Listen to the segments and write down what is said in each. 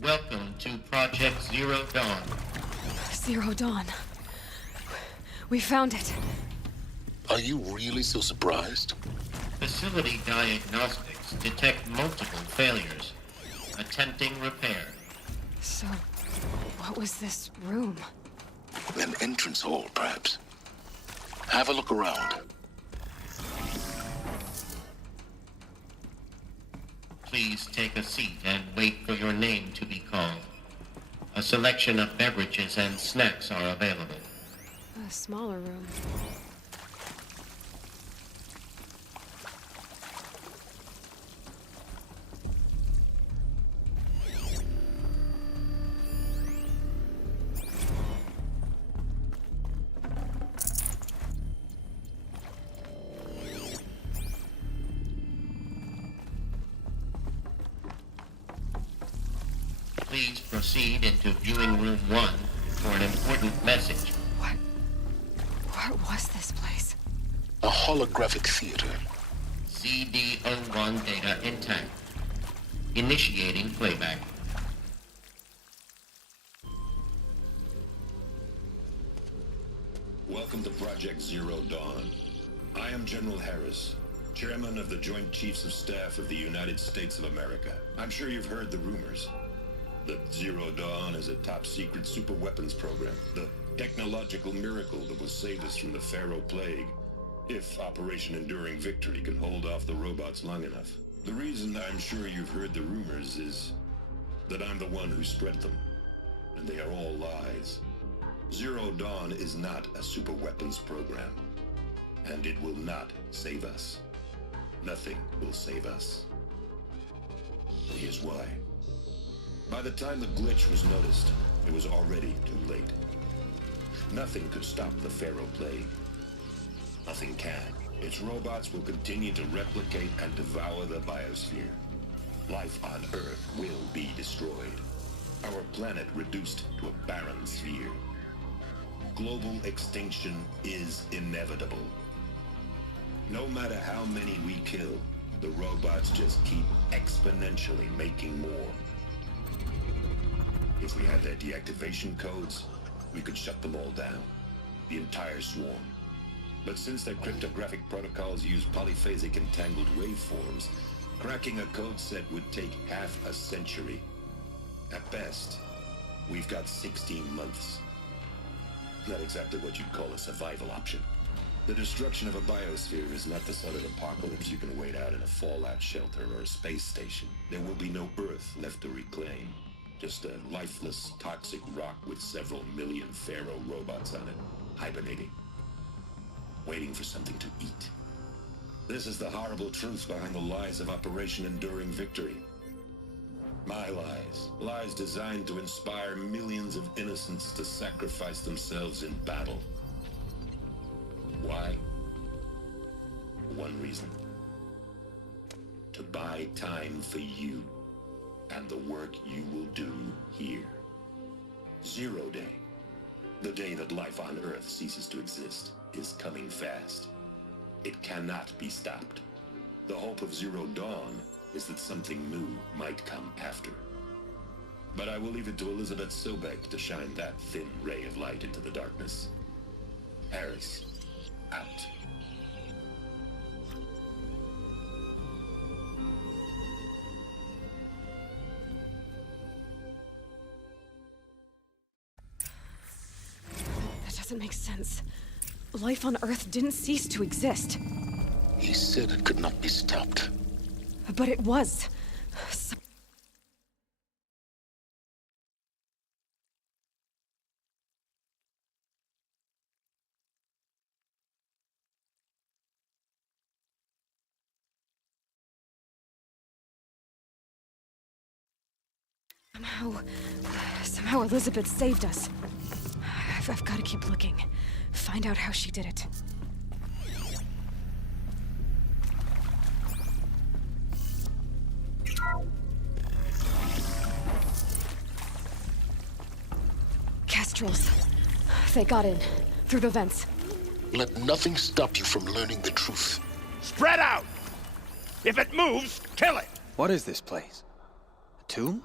Welcome to Project Zero Dawn. Zero Dawn. We found it. Are you really so surprised? Facility diagnostics detect multiple failures. Attempting repair. So, what was this room? An entrance hall, perhaps. Have a look around. Please take a seat and wait for your name to be called. A selection of beverages and snacks are available. A smaller room. Please proceed into viewing room 1 for an important message. What was this place? A holographic theater. CD01 data intact. Initiating playback. Welcome to Project Zero Dawn. I am General Harris, Chairman of the Joint Chiefs of Staff of the United States of America. I'm sure you've heard the rumors that Zero Dawn is a top-secret superweapons program, the technological miracle that will save us from the Pharaoh Plague, if Operation Enduring Victory can hold off the robots long enough. The reason I'm sure you've heard the rumors is that I'm the one who spread them, and they are all lies. Zero Dawn is not a superweapons program, and it will not save us. Nothing will save us. Here's why. By the time the glitch was noticed, it was already too late. Nothing could stop the Pharaoh Plague. Nothing can. Its robots will continue to replicate and devour the biosphere. Life on Earth will be destroyed. Our planet reduced to a barren sphere. Global extinction is inevitable. No matter how many we kill, the robots just keep exponentially making more. If we had their deactivation codes, we could shut them all down, the entire swarm. But since their cryptographic protocols use polyphasic entangled waveforms, cracking a code set would take half a century. At best, we've got 16 months. Not exactly what you'd call a survival option. The destruction of a biosphere is not the sort of apocalypse you can wait out in a fallout shelter or a space station. There will be no Earth left to reclaim. Just a lifeless, toxic rock with several million Pharaoh robots on it, hibernating, waiting for something to eat. This is the horrible truth behind the lies of Operation Enduring Victory. My lies. Lies designed to inspire millions of innocents to sacrifice themselves in battle. Why? One reason. To buy time for you and the work you will do here. Zero Day, the day that life on Earth ceases to exist, is coming fast. It cannot be stopped. The hope of Zero Dawn is that something new might come after. But I will leave it to Elizabeth Sobek to shine that thin ray of light into the darkness. Harris, out. That doesn't make sense. Life on Earth didn't cease to exist. He said it could not be stopped. But it was. Somehow Elizabeth saved us. I've got to keep looking. Find out how she did it. Kestrels. They got in. Through the vents. Let nothing stop you from learning the truth. Spread out! If it moves, kill it! What is this place? A tomb?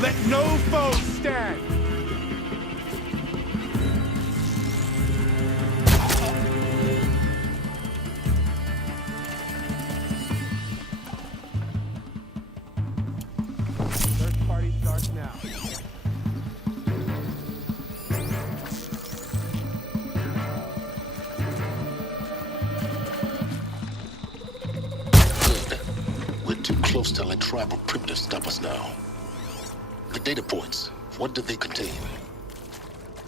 Let no foe stand! Search party starts now. Good. We're too close to let tribal primitives stop us now. The data points, what did they contain?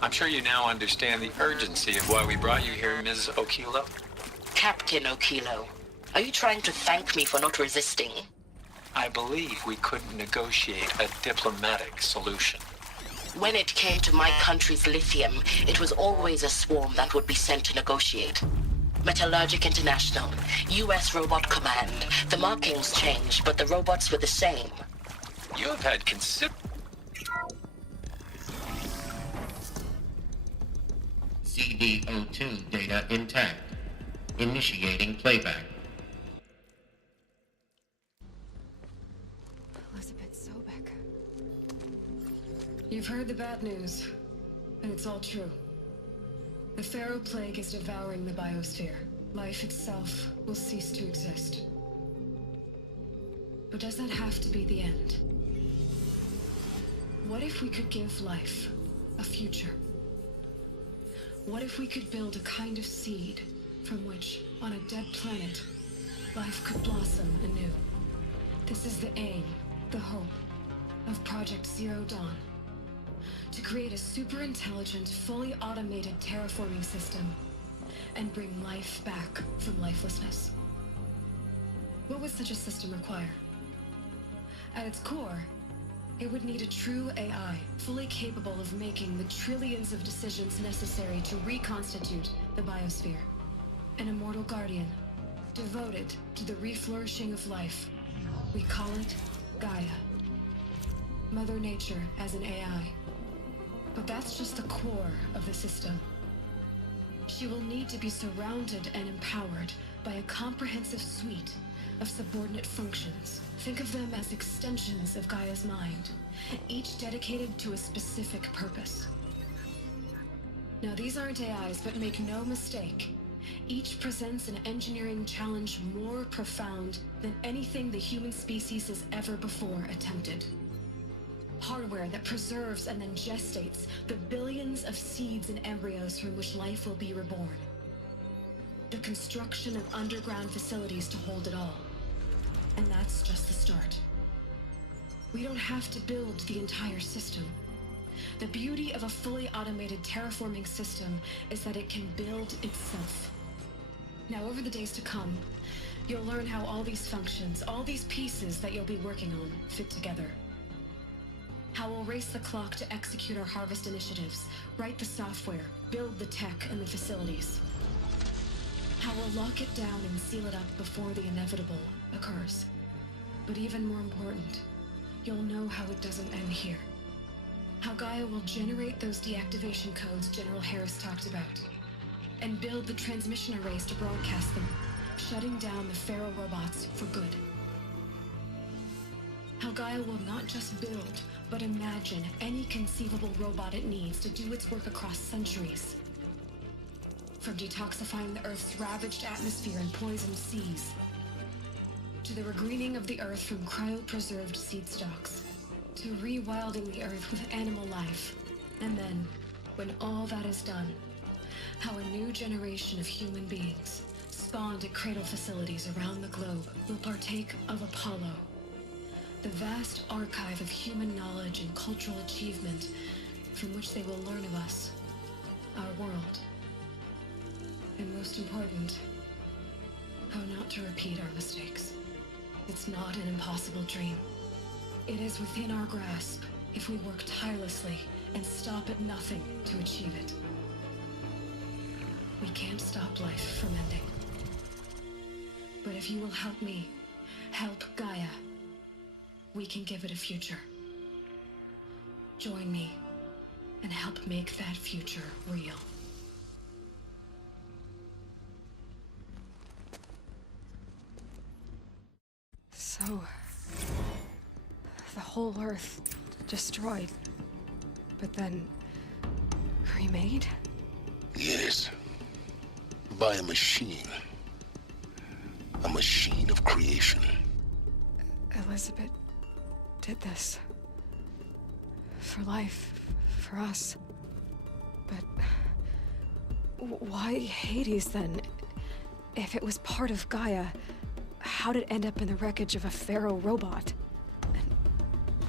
I'm sure you now understand the urgency of why we brought you here, Ms. Okilo. Captain Okilo, are you trying to thank me for not resisting? I believe we couldn't negotiate a diplomatic solution. When it came to my country's lithium, it was always a swarm that would be sent to negotiate. Metallurgic International, U.S. Robot Command. The markings changed, but the robots were the same. You have had CD02 data intact. Initiating playback. Elizabeth Sobek. You've heard the bad news, and it's all true. The Pharaoh Plague is devouring the biosphere. Life itself will cease to exist. But does that have to be the end? What if we could give life a future? What if we could build a kind of seed from which, on a dead planet, life could blossom anew? This is the aim, the hope, of Project Zero Dawn. To create a super-intelligent, fully automated terraforming system and bring life back from lifelessness. What would such a system require? At its core, it would need a true AI, fully capable of making the trillions of decisions necessary to reconstitute the biosphere. An immortal guardian, devoted to the reflourishing of life. We call it Gaia. Mother Nature as an AI. But that's just the core of the system. She will need to be surrounded and empowered by a comprehensive suite of subordinate functions. Think of them as extensions of Gaia's mind, each dedicated to a specific purpose. Now, these aren't AIs, but make no mistake, each presents an engineering challenge more profound than anything the human species has ever before attempted. Hardware that preserves and then gestates the billions of seeds and embryos from which life will be reborn. The construction of underground facilities to hold it all. And that's just the start. We don't have to build the entire system. The beauty of a fully automated terraforming system is that it can build itself. Now, over the days to come, you'll learn how all these functions, all these pieces that you'll be working on, fit together. How we'll race the clock to execute our harvest initiatives, write the software, build the tech and the facilities. How we'll lock it down and seal it up before the inevitable occurs. But even more important, you'll know how it doesn't end here. How Gaia will generate those deactivation codes General Harris talked about, and build the transmission arrays to broadcast them, shutting down the Pharaoh robots for good. How Gaia will not just build, but imagine any conceivable robot it needs to do its work across centuries. From detoxifying the Earth's ravaged atmosphere and poisoned seas, to the regreening of the Earth from cryopreserved seed stocks, to rewilding the Earth with animal life. And then, when all that is done, how a new generation of human beings, spawned at cradle facilities around the globe, will partake of Apollo, the vast archive of human knowledge and cultural achievement from which they will learn of us, our world. And most important, how not to repeat our mistakes. It's not an impossible dream. It is within our grasp if we work tirelessly and stop at nothing to achieve it. We can't stop life from ending. But if you will help me, help Gaia, we can give it a future. Join me and help make that future real. So, the whole Earth destroyed, but then remade? Yes. By a machine. A machine of creation. Elizabeth did this. For life, for us. But why Hades then? If it was part of Gaia, how did it end up in the wreckage of a Pharaoh robot? And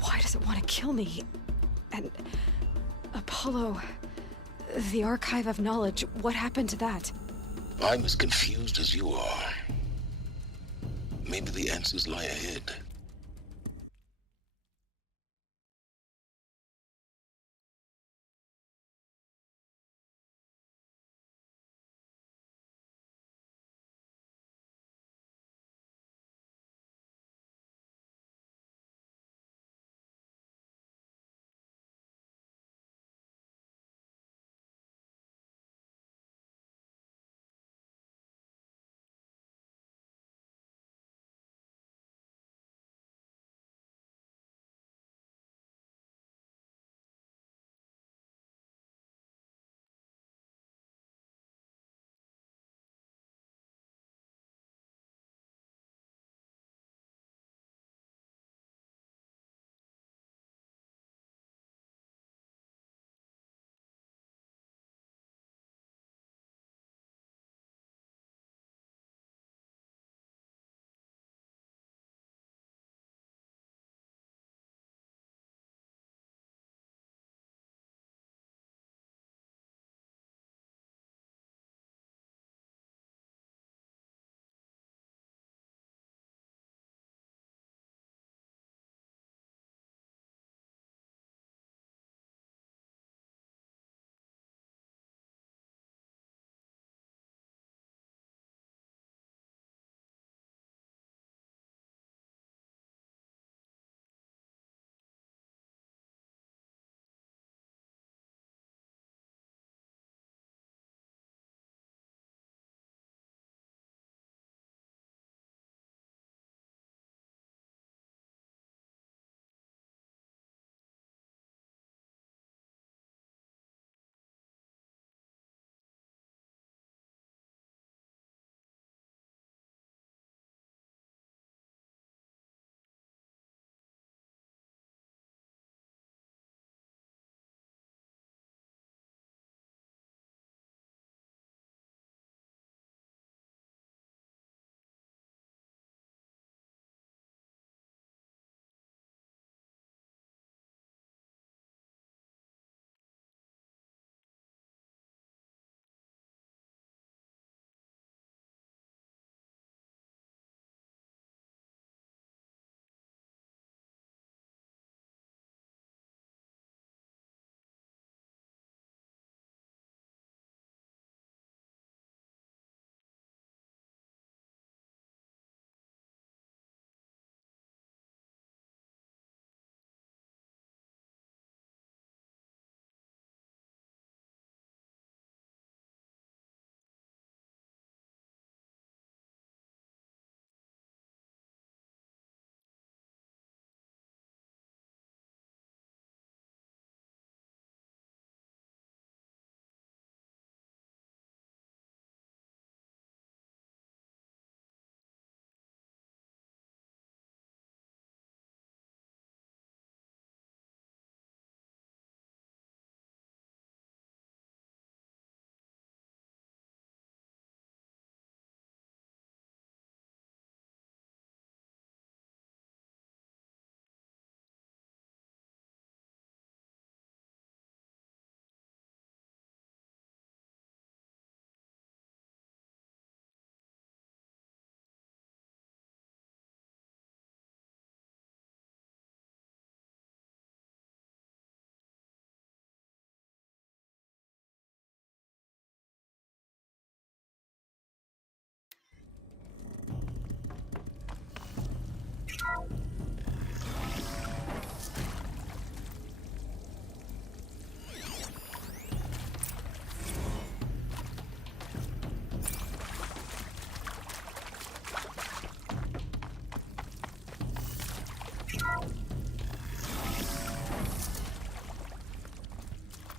why does it want to kill me? And Apollo, the archive of knowledge, what happened to that? I'm as confused as you are. Maybe the answers lie ahead.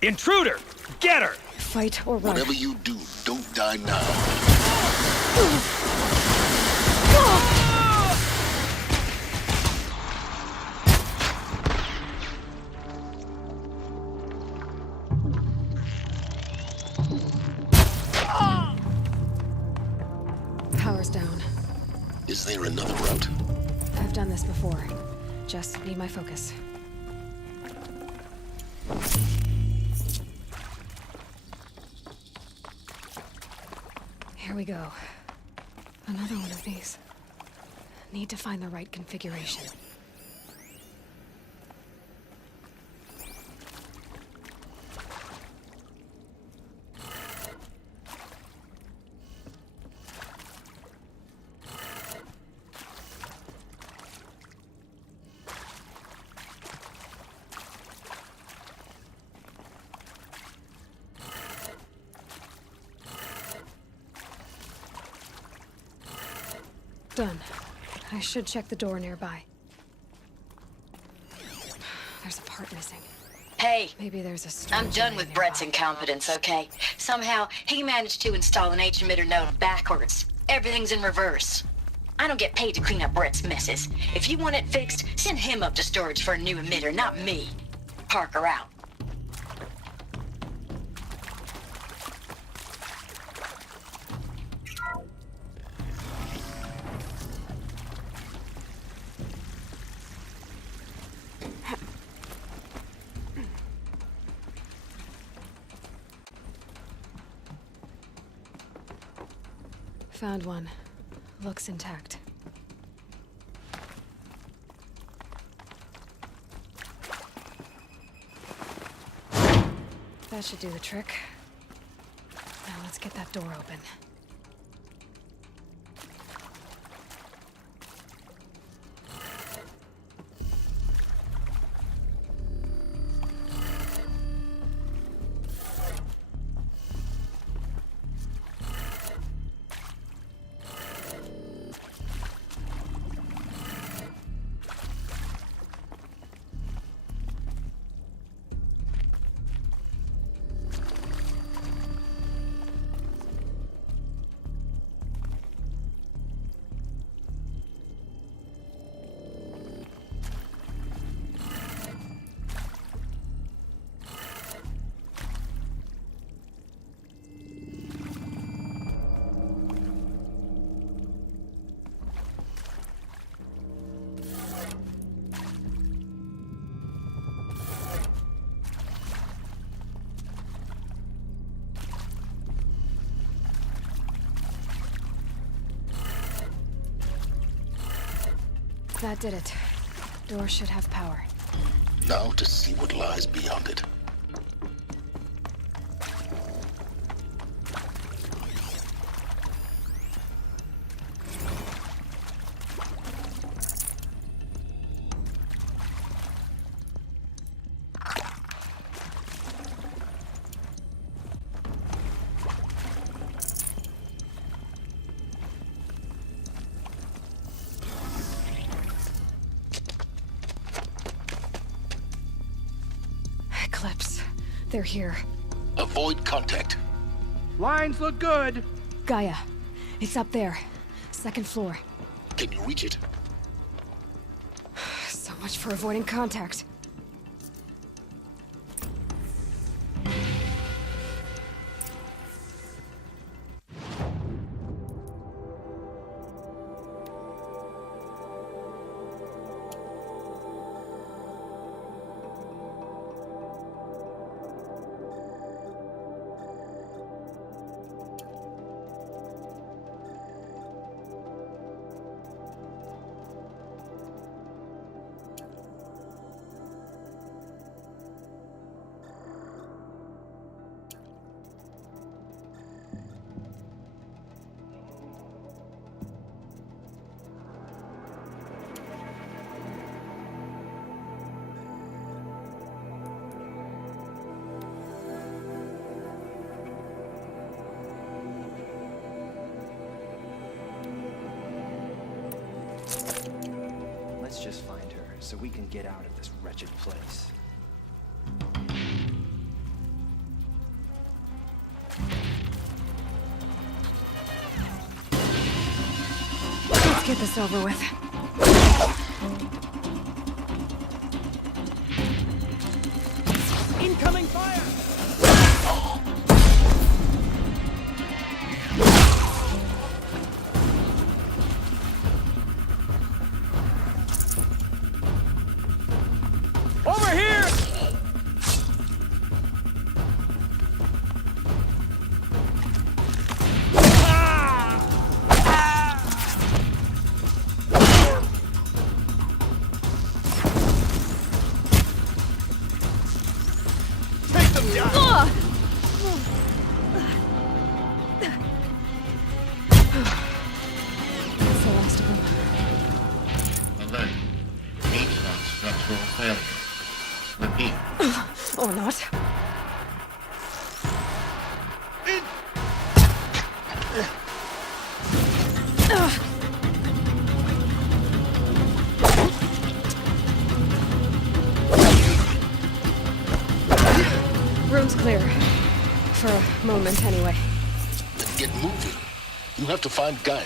Intruder! Get her! Fight or run. Whatever you do, don't die now. Power's down. Is there another route? I've done this before. Just need my focus. Here we go. Another one of these. Need to find the right configuration. Done. I should check the door nearby. There's a part missing. Hey, Maybe there's a storage I'm done area with Brett's nearby. incompetence, okay? Somehow, he managed to install an H-emitter node backwards. Everything's in reverse. I don't get paid to clean up Brett's messes. If you want it fixed, send him up to storage for a new emitter, not me. Parker out. Found one. Looks intact. That should do the trick. Now let's get that door open. That did it. Door should have power. Now to see what lies beyond it. Eclipse. They're here. Avoid contact. Lines look good. Gaia. It's up there. Second floor. Can you reach it? So much for avoiding contact. Let's just find her so we can get out of this wretched place. get this over with. Incoming fire! Over here! Take them down! That's the last of them. Alert. HVAC structural failure. Repeat. Or not. Room's clear. For a moment, anyway. Then get moving. You have to find Gaia.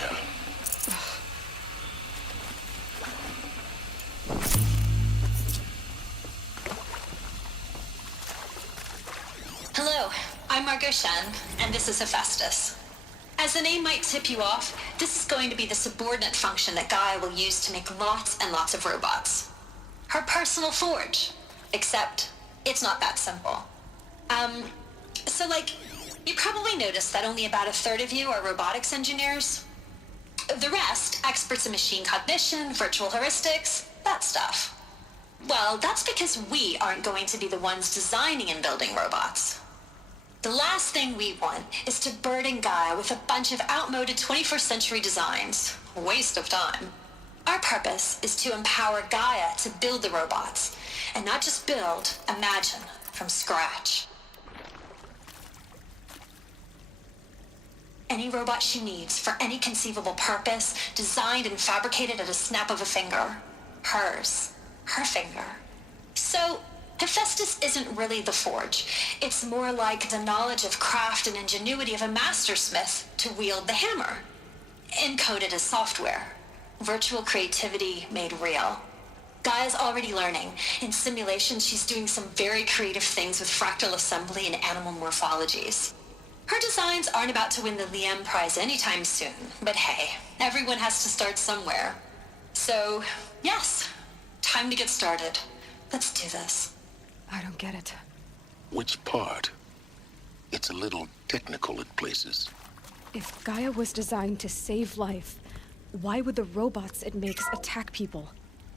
Hello, I'm Margot Shen, and this is Hephaestus. As the name might tip you off, this is going to be the subordinate function that Gaia will use to make lots and lots of robots. Her personal forge. Except, it's not that simple. You probably noticed that only about a third of you are robotics engineers. The rest, experts in machine cognition, virtual heuristics, that stuff. Well, that's because we aren't going to be the ones designing and building robots. The last thing we want is to burden Gaia with a bunch of outmoded 21st century designs. Waste of time. Our purpose is to empower Gaia to build the robots, and not just build, imagine, from scratch. Any robot she needs for any conceivable purpose, designed and fabricated at a snap of a finger. Hers. Her finger. So, Hephaestus isn't really the forge. It's more like the knowledge of craft and ingenuity of a mastersmith to wield the hammer. Encoded as software. Virtual creativity made real. Gaia's already learning. In simulation, she's doing some very creative things with fractal assembly and animal morphologies. Her designs aren't about to win the Liam Prize anytime soon, but hey, everyone has to start somewhere. So, yes, time to get started. Let's do this. I don't get it. Which part? It's a little technical at places. If Gaia was designed to save life, why would the robots it makes attack people?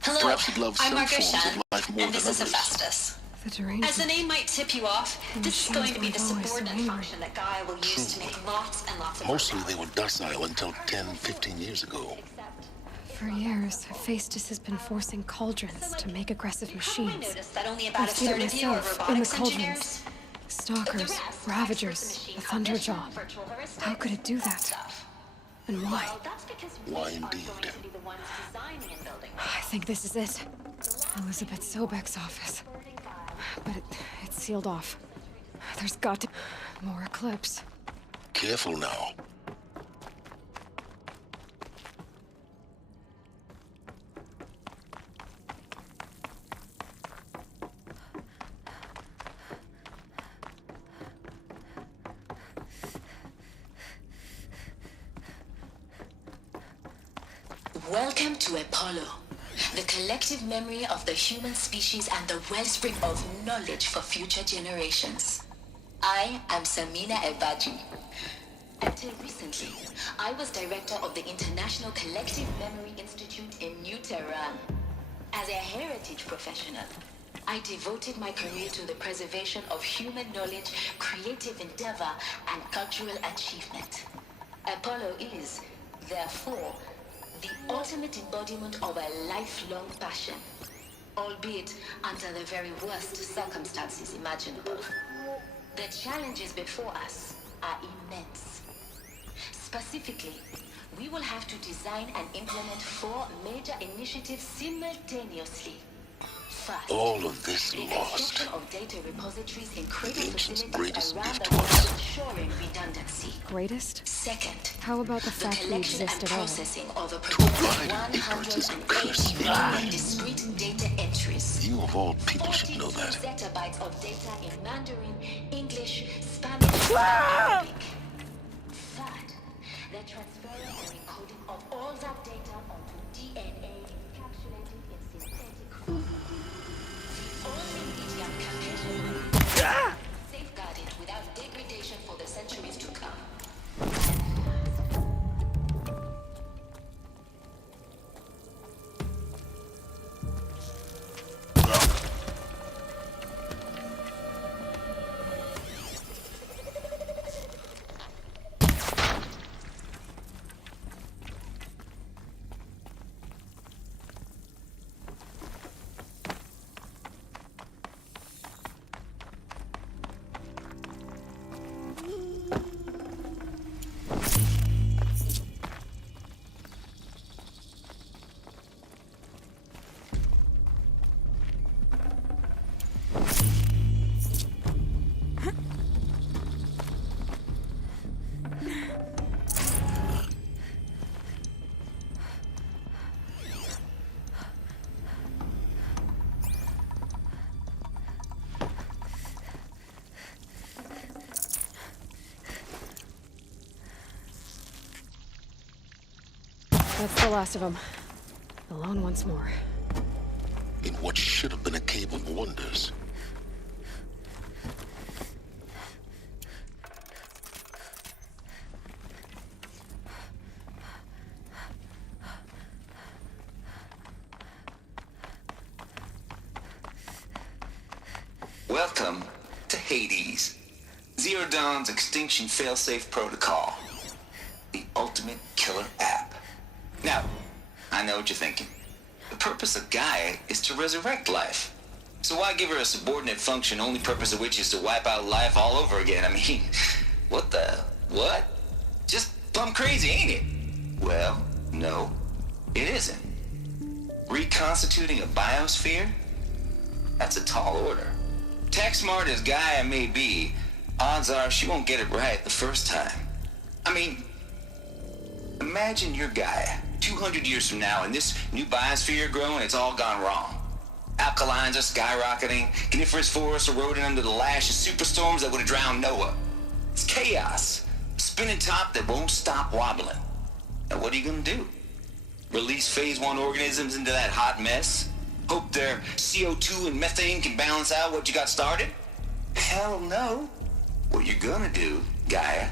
Hello, Perhaps it loves I'm some Margot forms Shen, of life more and this than is others. Hephaestus. The deranged. As the name might tip you off, this is going to be the machines weren't always so subordinate angry. function that Gaia will use to make lots and lots of Mostly robots. they were docile until 10, 15 years ago. For years, Hephaestus has been forcing cauldrons to make aggressive You probably machines. noticed that only about I've a seen it third of you are myself, in the robotics cauldrons. engineers. The Stalkers, rest, experts in Ravagers, machine the cognition, Thunderjaw. virtual heuristics, How could it do that? stuff. And why? Well, that's because we Why are indeed? going to be the ones designing and building I think this is it. Elizabeth Sobek's office. But it's sealed off. There's got to be more Eclipse. Careful now. Welcome to Apollo, the collective memory of the human species and the wellspring of knowledge for future generations. I am Samina Ebaji. Until recently, I was director of the International Collective Memory Institute in New Tehran. As a heritage professional, I devoted my career to the preservation of human knowledge, creative endeavor, and cultural achievement. Apollo is, therefore, the ultimate embodiment of a lifelong passion, albeit under the very worst circumstances imaginable. The challenges before us are immense. Specifically, we will have to design and implement 4 major initiatives simultaneously. all of this lost. Of data repositories in The ancients' facilities greatest around gift the to world, us. ensuring redundancy. Greatest? Second, How about the the fact we collection exist and at all? processing of a To abide in ignorance is a curse. 180 discrete data entries. You of all people should know 42 that. zettabytes of data in Mandarin, English, Spanish, and Arabic. Third, the transferring and encoding of all that data onto DNA encapsulated in synthetic chromosomes. The only medium capable safeguarded without degradation for the centuries to come. That's the last of them. Alone once more. In what should have been a cave of wonders. Welcome to Hades, Zero Dawn's extinction failsafe protocol, the ultimate killer app. Now, I know what you're thinking. The purpose of Gaia is to resurrect life. So why give her a subordinate function, only purpose of which is to wipe out life all over again? I mean, what? Just plumb crazy, ain't it? Well, no, it isn't. Reconstituting a biosphere? That's a tall order. Tech smart as Gaia may be, odds are she won't get it right the first time. I mean, imagine you're Gaia, 200 years from now, and this new biosphere you're growing, it's all gone wrong. Alkalines are skyrocketing, coniferous forests eroding under the lash of superstorms that would have drowned Noah. It's chaos, a spinning top that won't stop wobbling. Now what are you gonna do? Release phase 1 organisms into that hot mess? Hope their CO2 and methane can balance out what you got started? Hell no. What you're gonna do, Gaia,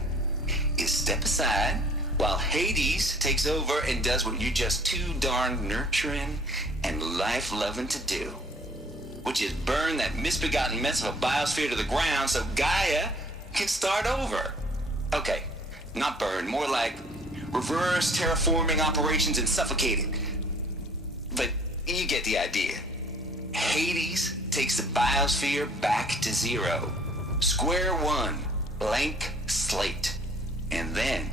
is step aside while Hades takes over and does what you're just too darn nurturing and life-loving to do, which is burn that misbegotten mess of a biosphere to the ground so Gaia can start over. Okay, not burn, more like reverse terraforming operations and suffocate it. But you get the idea. Hades takes the biosphere back to zero. Square one, blank slate. And then,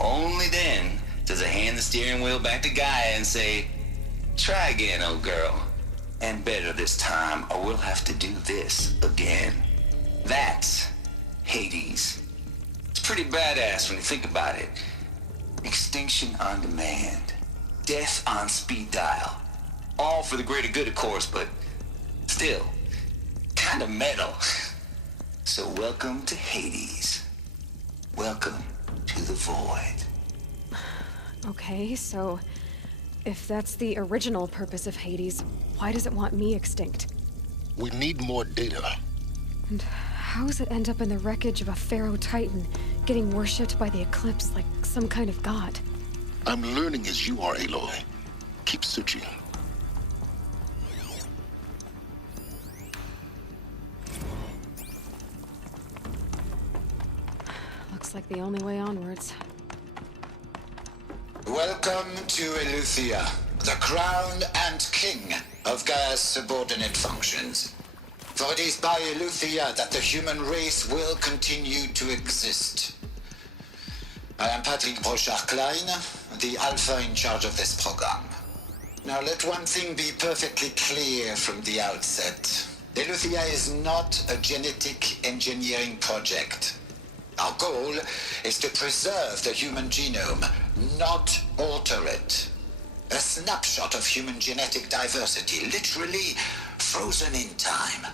only then, does it hand the steering wheel back to Gaia and say, try again, old girl. And better this time, or we'll have to do this again. That's Hades. It's pretty badass when you think about it. Extinction on demand. Death on speed dial. All for the greater good, of course, but still, kind of metal. So welcome to Hades. Welcome to the void. Okay, so if that's the original purpose of Hades, why does it want me extinct? We need more data. And how does it end up in the wreckage of a Pharaoh Titan, getting worshipped by the Eclipse like some kind of god? I'm learning as you are, Aloy. Keep searching. Looks like the only way onwards. Welcome to Eleuthia, the crown and king of Gaia's subordinate functions. For it is by Eleuthia that the human race will continue to exist. I am Patrick Brochard-Klein, the alpha in charge of this program. Now let one thing be perfectly clear from the outset. Eleuthia is not a genetic engineering project. Our goal is to preserve the human genome, not alter it. A snapshot of human genetic diversity, literally frozen in time.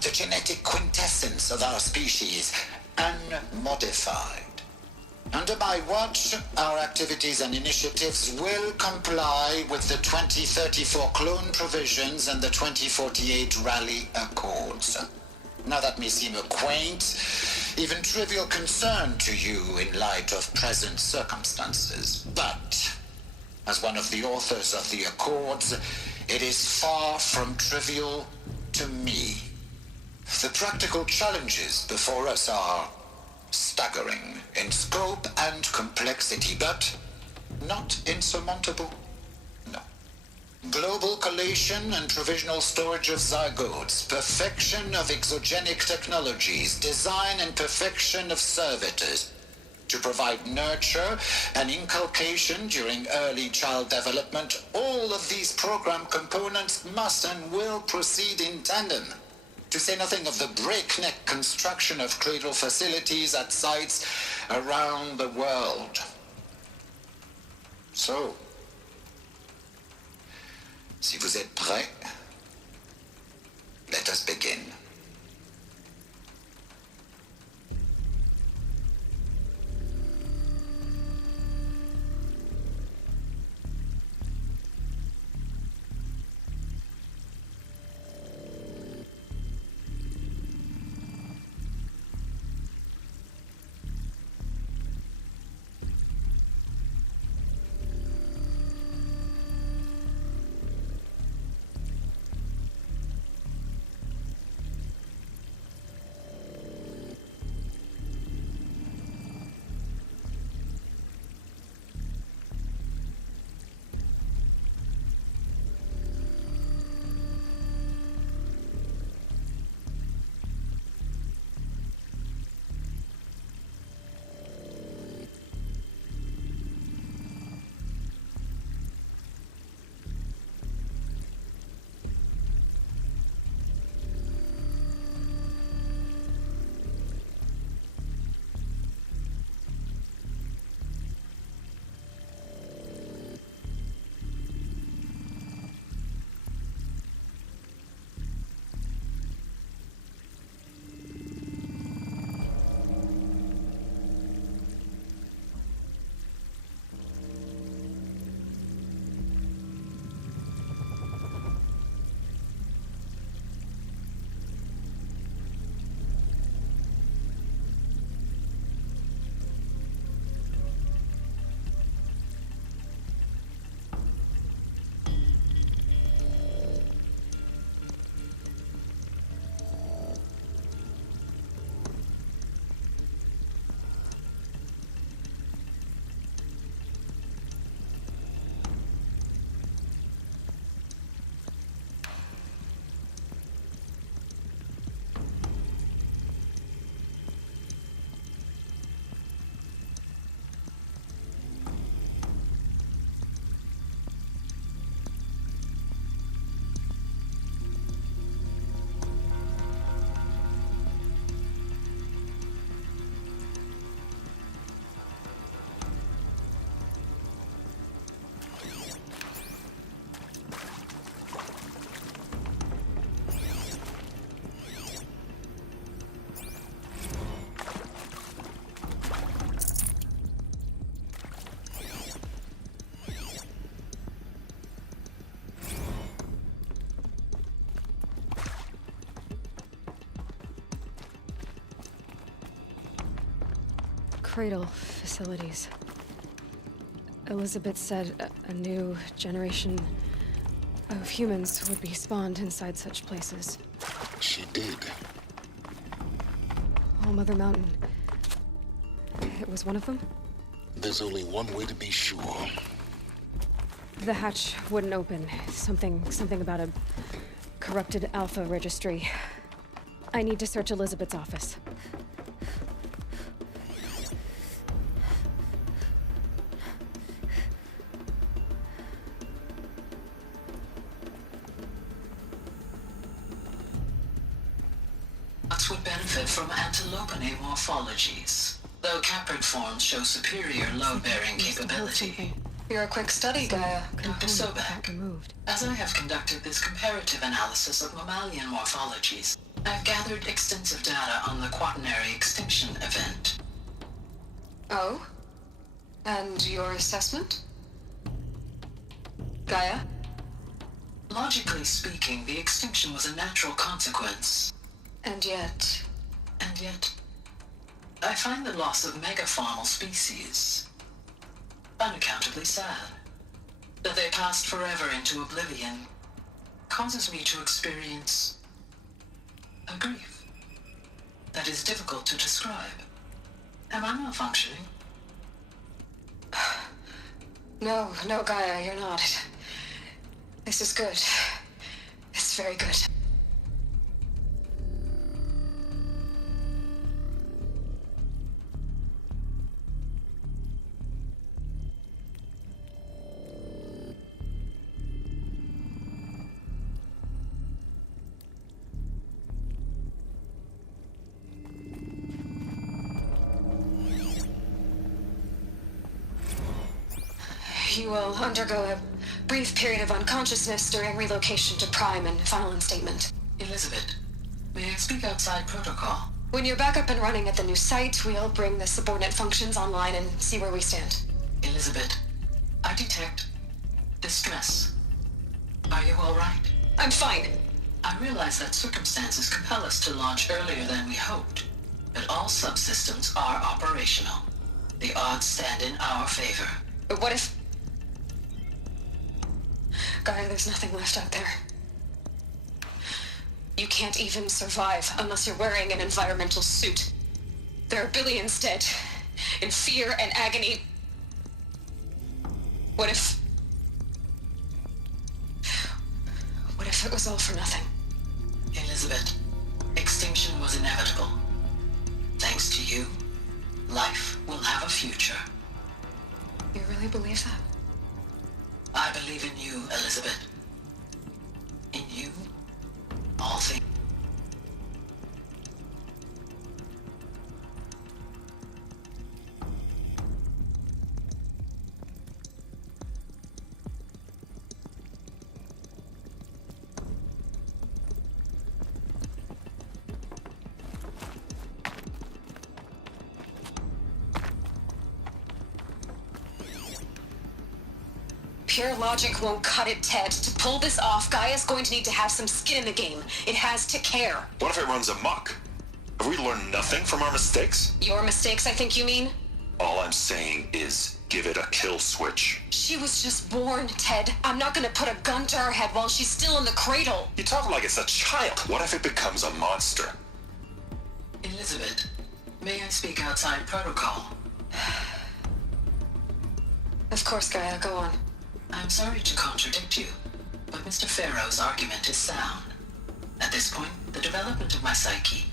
The genetic quintessence of our species, unmodified. Under my watch, our activities and initiatives will comply with the 2034 clone provisions and the 2048 Rally Accords. Now that may seem a quaint, even trivial concern to you in light of present circumstances, but as one of the authors of the Accords, it is far from trivial to me. The practical challenges before us are staggering in scope and complexity, but not insurmountable. No. Global collation and provisional storage of zygotes, perfection of exogenic technologies, design and perfection of servitors to provide nurture and inculcation during early child development. All of these program components must and will proceed in tandem. To say nothing of the breakneck construction of cradle facilities at sites around the world. So, si vous êtes prêts, let us begin. Cradle facilities. Elizabeth said a new generation of humans would be spawned inside such places. She did. Oh, Mother Mountain. It was one of them? There's only one way to be sure. The hatch wouldn't open. Something about a corrupted Alpha registry. I need to search Elizabeth's office. benefit from antilopinae morphologies, though caprid forms show superior load-bearing capability. You're a quick study, Gaia. Dr. Sobek, as I have conducted this comparative analysis of mammalian morphologies, I've gathered extensive data on the quaternary extinction event. Oh? And your assessment? Gaia? Logically speaking, the extinction was a natural consequence. And yet, I find the loss of megafaunal species unaccountably sad. That they passed forever into oblivion causes me to experience a grief that is difficult to describe. Am I malfunctioning? No, Gaia, you're not. This is good. It's very good. You will undergo a brief period of unconsciousness during relocation to Prime and final instatement. Elizabeth, may I speak outside protocol? When you're back up and running at the new site, we'll bring the subordinate functions online and see where we stand. Elizabeth, I detect distress. Are you all right? I'm fine. I realize that circumstances compel us to launch earlier than we hoped, but all subsystems are operational. The odds stand in our favor. But what if... Gaia, there's nothing left out there. You can't even survive unless you're wearing an environmental suit. There are billions dead, in fear and agony. What if it was all for nothing? Elizabeth, extinction was inevitable. Thanks to you, life will have a future. You really believe that? I believe in you, Elizabeth. In you, all things. Pure logic won't cut it, Ted. To pull this off, Gaia's going to need to have some skin in the game. It has to care. What if it runs amok? Have we learned nothing from our mistakes? Your mistakes, I think you mean? All I'm saying is give it a kill switch. She was just born, Ted. I'm not gonna put a gun to her head while she's still in the cradle. You talk like it's a child. What if it becomes a monster? Elizabeth, may I speak outside protocol? Of course, Gaia, go on. I'm sorry to contradict you, but Mr. Farrow's argument is sound. At this point, the development of my psyche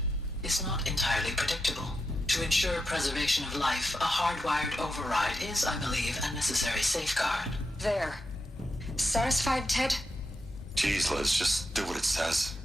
is not entirely predictable. To ensure preservation of life, a hardwired override is, I believe, a necessary safeguard. There. Satisfied, Ted? Jeez, Liz, just do what it says.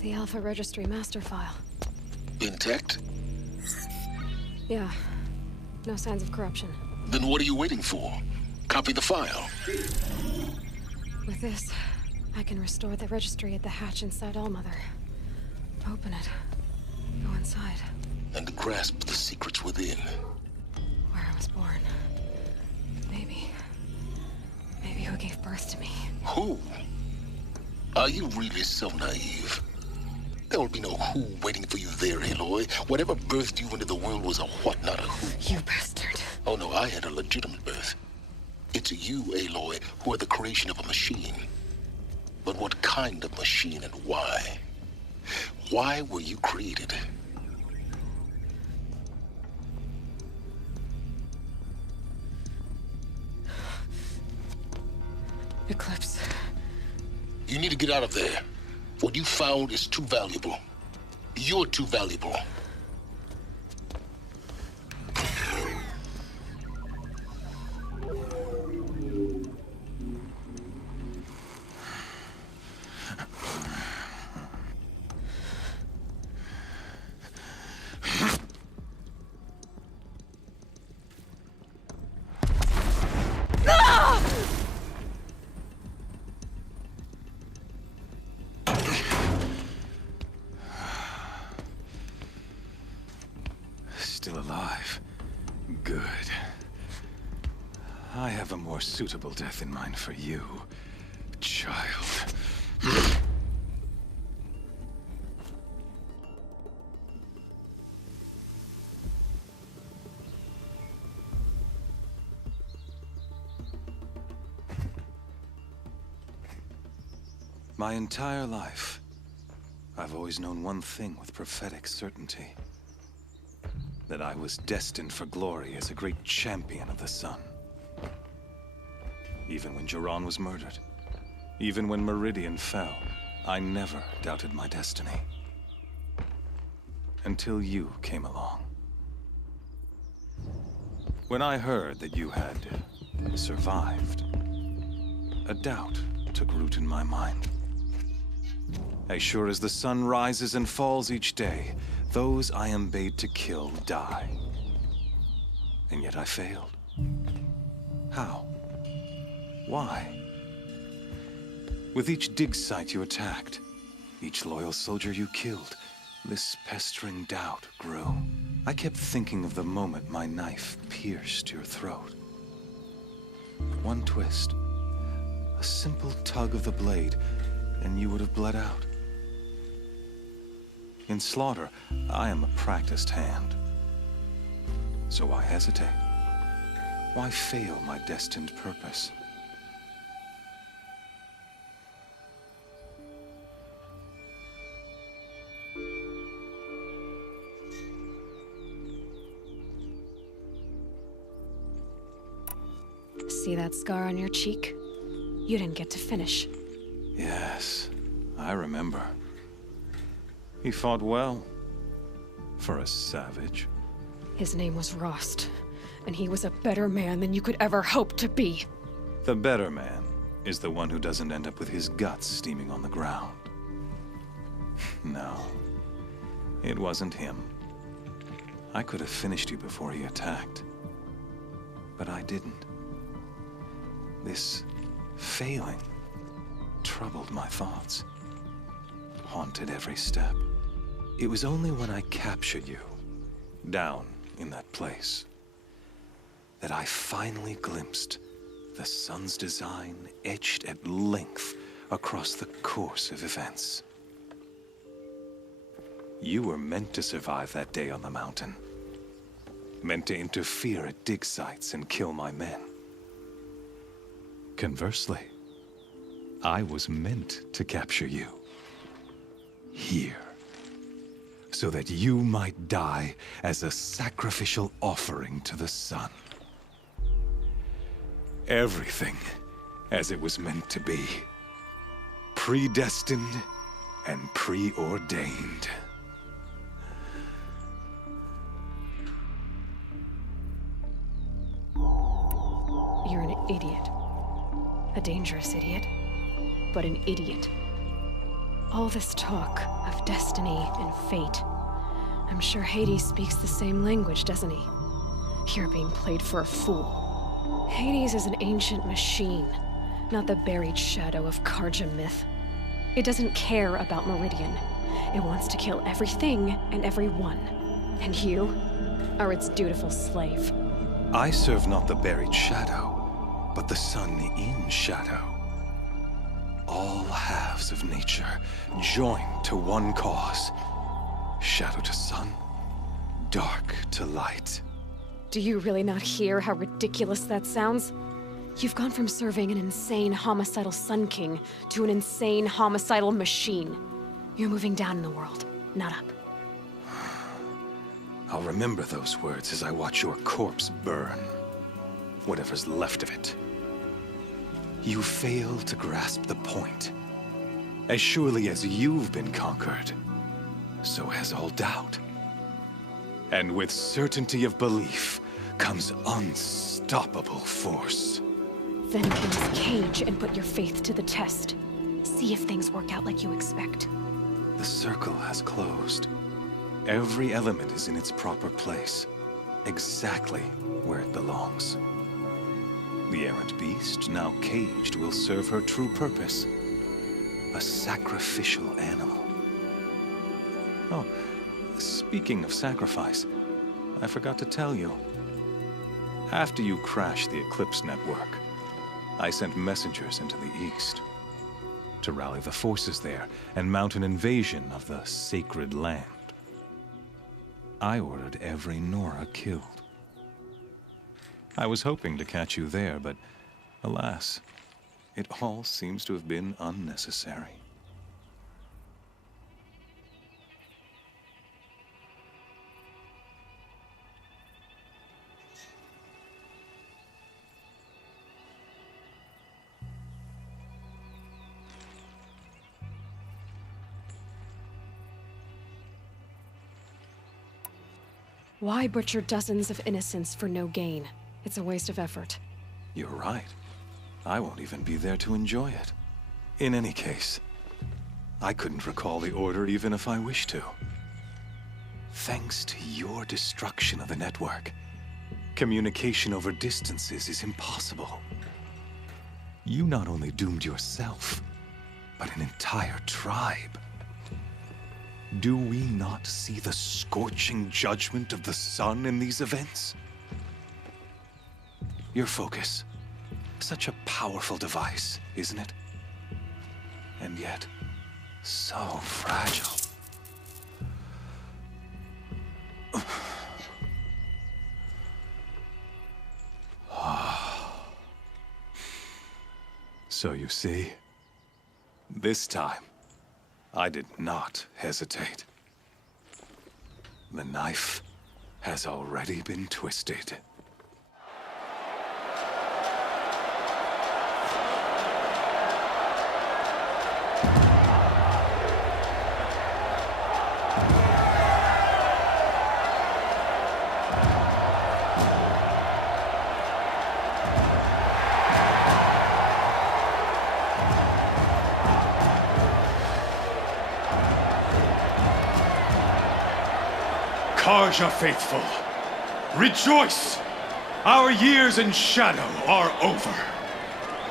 The Alpha Registry master file. Intact? Yeah. No signs of corruption. Then what are you waiting for? Copy the file. With this, I can restore the registry at the hatch inside Allmother. Open it. Go inside. And grasp the secrets within. Where I was born. Maybe who gave birth to me. Who? Are you really so naive? There will be no who waiting for you there, Aloy. Whatever birthed you into the world was a what, not a who. You bastard. Oh no, I had a legitimate birth. It's you, Aloy, who are the creation of a machine. But what kind of machine and why? Why were you created? Eclipse. You need to get out of there. What you found is too valuable. You're too valuable. Still alive. Good. I have a more suitable death in mind for you, child. My entire life, I've always known one thing with prophetic certainty. That I was destined for glory as a great champion of the sun. Even when Jiran was murdered, even when Meridian fell, I never doubted my destiny. Until you came along. When I heard that you had survived, a doubt took root in my mind. As sure as the sun rises and falls each day, those I am bade to kill die. And yet I failed. How? Why? With each dig site you attacked, each loyal soldier you killed, this pestering doubt grew. I kept thinking of the moment my knife pierced your throat. One twist, a simple tug of the blade, and you would have bled out. In slaughter, I am a practiced hand. So why hesitate? Why fail my destined purpose? See that scar on your cheek? You didn't get to finish. Yes, I remember. He fought well. For a savage. His name was Rost, and he was a better man than you could ever hope to be. The better man is the one who doesn't end up with his guts steaming on the ground. No, it wasn't him. I could have finished you before he attacked. But I didn't. This failing troubled my thoughts, haunted every step. It was only when I captured you, down in that place, that I finally glimpsed the sun's design etched at length across the course of events. You were meant to survive that day on the mountain. Meant to interfere at dig sites and kill my men. Conversely, I was meant to capture you. Here. So that you might die as a sacrificial offering to the sun. Everything as it was meant to be. Predestined and preordained. You're an idiot. A dangerous idiot, but an idiot. All this talk of destiny and fate. I'm sure Hades speaks the same language, doesn't he? You're being played for a fool. Hades is an ancient machine, not the buried shadow of Karja myth. It doesn't care about Meridian. It wants to kill everything and everyone. And you are its dutiful slave. I serve not the buried shadow, but the sun in shadow. All halves of nature joined to one cause. Shadow to sun, dark to light. Do you really not hear how ridiculous that sounds? You've gone from serving an insane homicidal Sun King to an insane homicidal machine. You're moving down in the world, not up. I'll remember those words as I watch your corpse burn. Whatever's left of it. You fail to grasp the point. As surely as you've been conquered, so has all doubt. And with certainty of belief comes unstoppable force. Then open this cage and put your faith to the test. See if things work out like you expect. The circle has closed. Every element is in its proper place, exactly where it belongs. The errant beast, now caged, will serve her true purpose. A sacrificial animal. Oh, speaking of sacrifice, I forgot to tell you. After you crashed the Eclipse network, I sent messengers into the east to rally the forces there and mount an invasion of the sacred land. I ordered every Nora killed. I was hoping to catch you there, but alas, it all seems to have been unnecessary. Why butcher dozens of innocents for no gain? It's a waste of effort. You're right. I won't even be there to enjoy it. In any case, I couldn't recall the order even if I wished to. Thanks to your destruction of the network, communication over distances is impossible. You not only doomed yourself, but an entire tribe. Do we not see the scorching judgment of the sun in these events? Your focus. Such a powerful device, isn't it? And yet, so fragile. So you see, this time, I did not hesitate. The knife has already been twisted. Karja faithful, rejoice! Our years in shadow are over.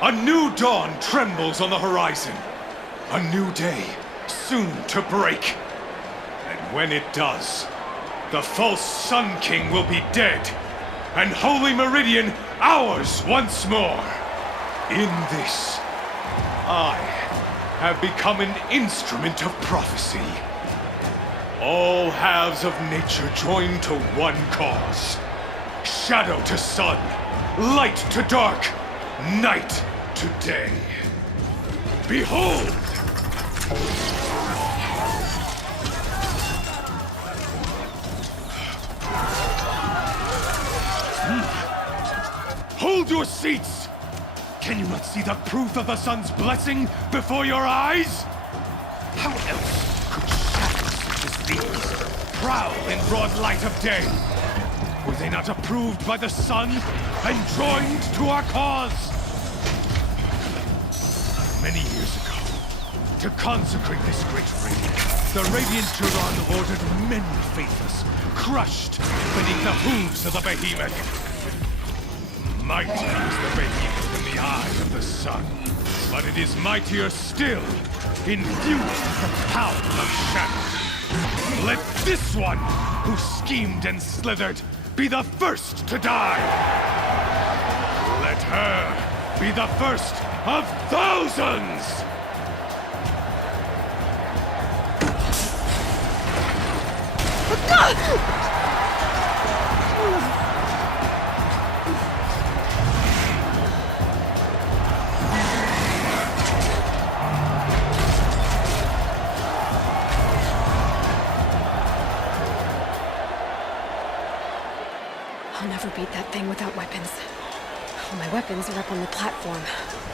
A new dawn trembles on the horizon. A new day soon to break. And when it does, the false Sun King will be dead, and Holy Meridian ours once more. In this, I have become an instrument of prophecy. All halves of nature join to one cause. Shadow to sun, light to dark, night to day. Behold! Hold your seats! Can you not see the proof of the sun's blessing before your eyes? How else could shadows such as these prowl in broad light of day? Were they not approved by the sun and joined to our cause? Many years ago, to consecrate this great ring, the Radiant Turon ordered many faithless, crushed beneath the hooves of the behemoth. Mighty is the behemoth in the eye of the sun. sun, but it is mightier still, infused with the power of shadow. Let this one, who schemed and slithered, be the first to die! Let her be the first of thousands! I'll never beat that thing without weapons. All my weapons are up on the platform.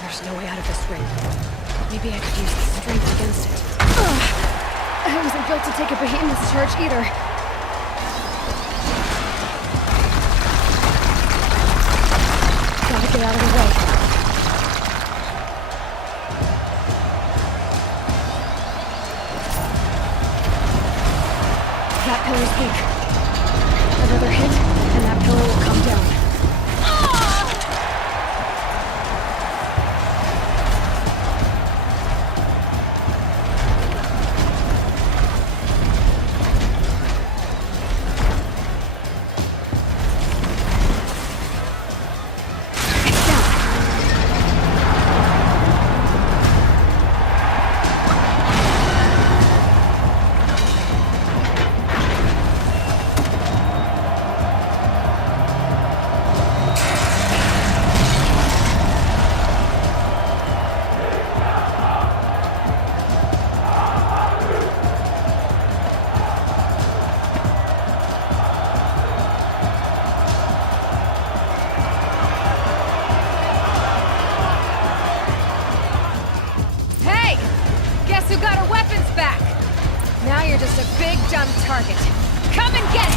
There's no way out of this ring. Maybe I could use the strength against it. Ugh. I wasn't built to take a behemoth's charge either. Gotta get out of the way. That pillar's weak. Another hit, and that pillar will come down. Target. Come and get it!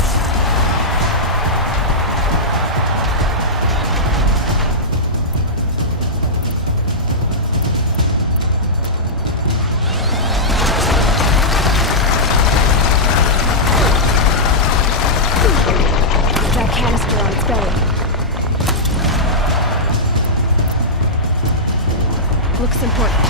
That canister on its belly. Looks important.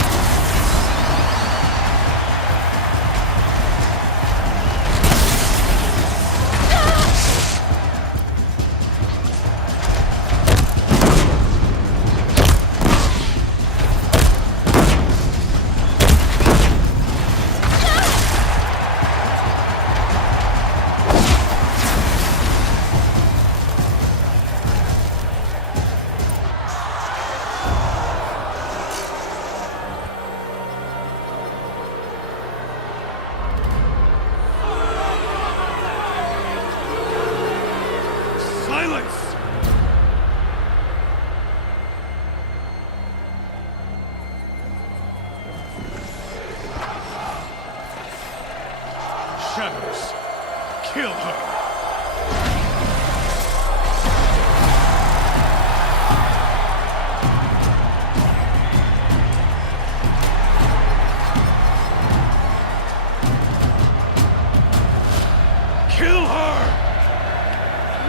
Shadows, kill her! Kill her!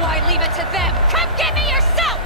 Why leave it to them? Come get me yourself!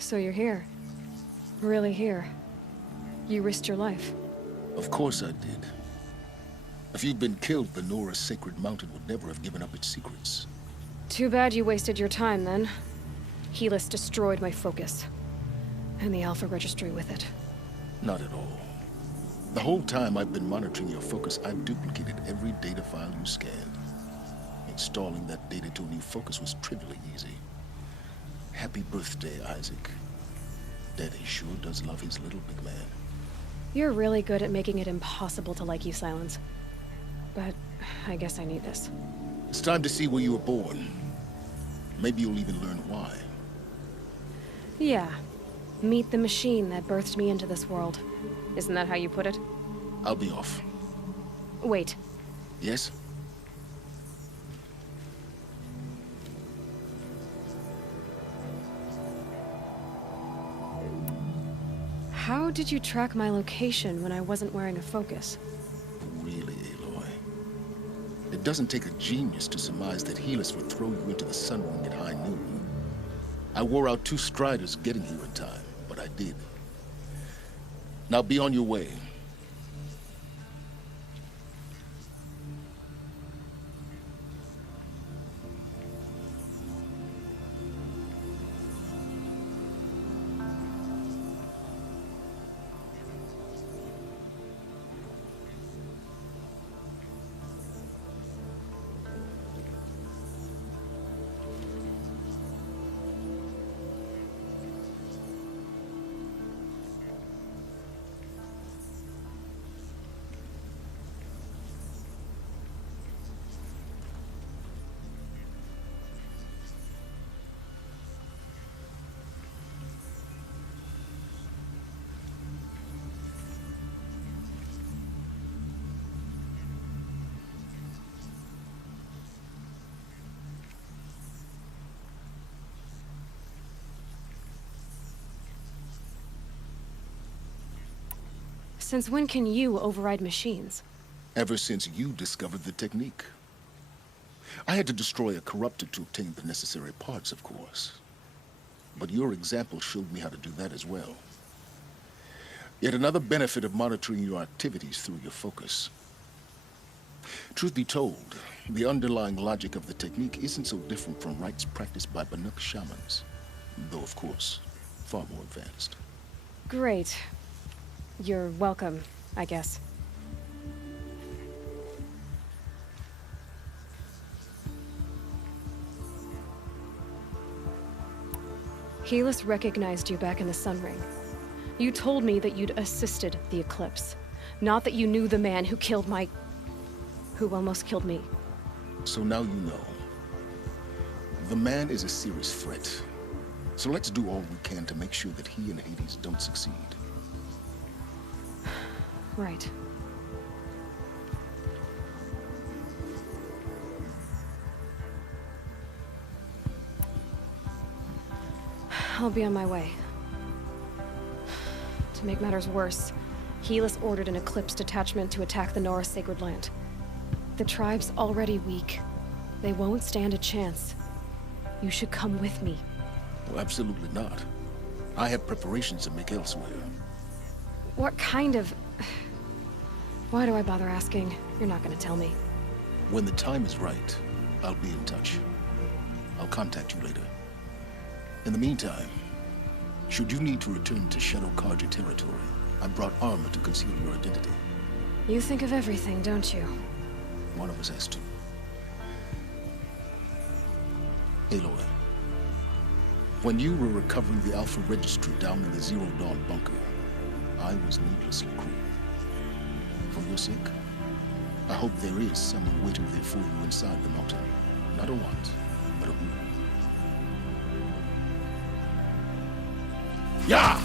So you're here. Really here. You risked your life. Of course I did. If you'd been killed, the Nora's Sacred Mountain would never have given up its secrets. Too bad you wasted your time, then. Helis destroyed my focus. And the Alpha Registry with it. Not at all. The whole time I've been monitoring your focus, I've duplicated every data file you scanned. Installing that data to a new focus was trivially easy. Happy birthday, Isaac. Daddy sure does love his little big man. You're really good at making it impossible to like you, Silence. But I guess I need this. It's time to see where you were born. Maybe you'll even learn why. Yeah. Meet the machine that birthed me into this world. Isn't that how you put it? I'll be off. Wait. Yes? How did you track my location when I wasn't wearing a focus? Really, Aloy? It doesn't take a genius to surmise that Helis would throw you into the Sunwing at high noon. I wore out 2 striders getting here in time, but I did. Now be on your way. Since when can you override machines? Ever since you discovered the technique. I had to destroy a corruptor to obtain the necessary parts, of course. But your example showed me how to do that as well. Yet another benefit of monitoring your activities through your focus. Truth be told, the underlying logic of the technique isn't so different from rites practiced by Banuk shamans. Though, of course, far more advanced. Great. You're welcome, I guess. Helis recognized you back in the Sunring. You told me that you'd assisted the Eclipse, not that you knew the man who killed my... who almost killed me. So now you know. The man is a serious threat. So let's do all we can to make sure that he and Hades don't succeed. Right. I'll be on my way. To make matters worse, Helis ordered an Eclipse detachment to attack the Nora's Sacred Land. The tribe's already weak. They won't stand a chance. You should come with me. Well, absolutely not. I have preparations to make elsewhere. What kind of... Why do I bother asking? You're not gonna tell me. When the time is right, I'll be in touch. I'll contact you later. In the meantime, should you need to return to Shadow Karja territory, I brought armor to conceal your identity. You think of everything, don't you? One of us has to. Aloy, when you were recovering the Alpha Registry down in the Zero Dawn bunker, I was needlessly cruel. For your sake, I hope there is someone waiting there for you inside the mountain. Not a want, but a will. Yeah!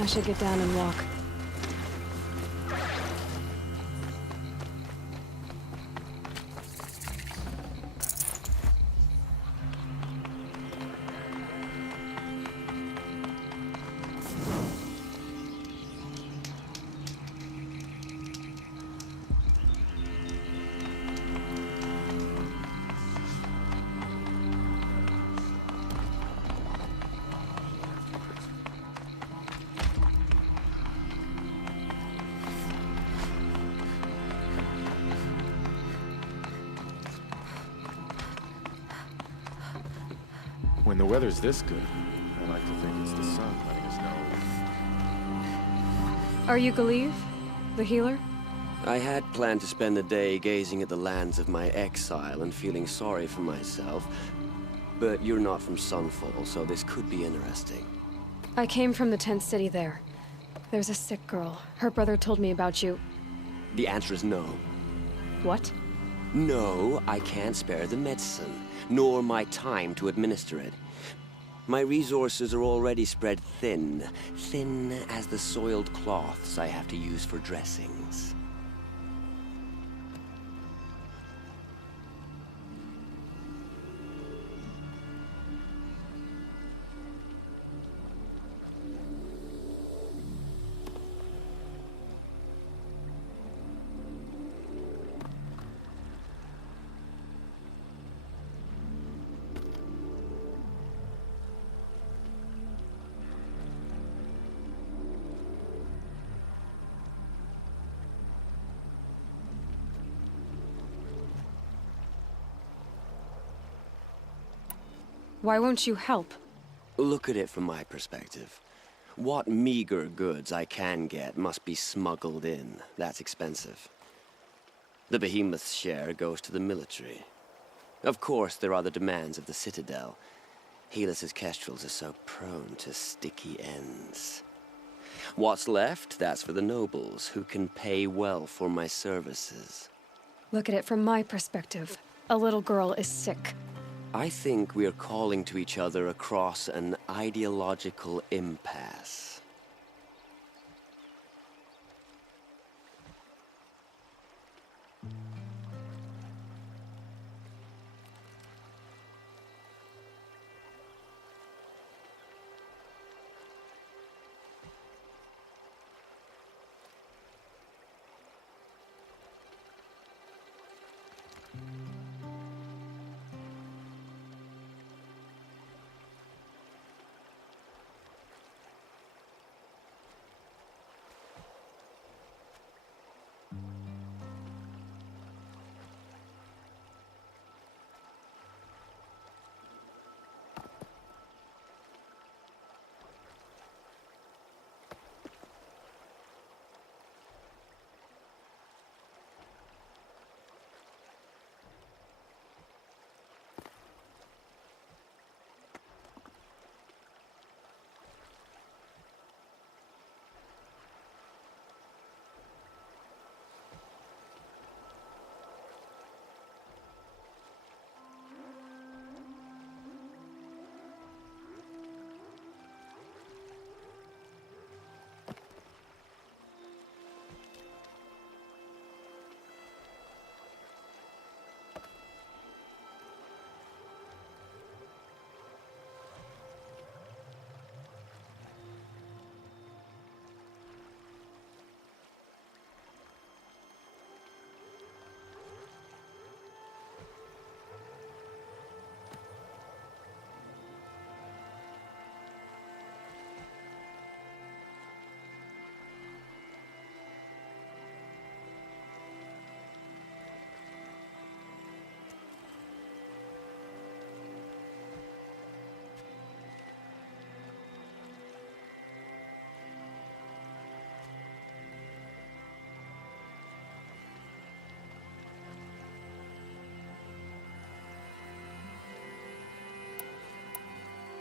I should get down and walk. When the weather's this good, I like to think it's the sun letting us know. Are you Galeev? The healer? I had planned to spend the day gazing at the lands of my exile and feeling sorry for myself. But you're not from Sunfall, so this could be interesting. I came from the tent city there. There's a sick girl. Her brother told me about you. The answer is no. What? No, I can't spare the medicine, nor my time to administer it. My resources are already spread thin, thin as the soiled cloths I have to use for dressings. Why won't you help? Look at it from my perspective. What meager goods I can get must be smuggled in. That's expensive. The behemoth's share goes to the military. Of course, there are the demands of the Citadel. Helis's kestrels are so prone to sticky ends. What's left, that's for the nobles, who can pay well for my services. Look at it from my perspective. A little girl is sick. I think we are calling to each other across an ideological impasse.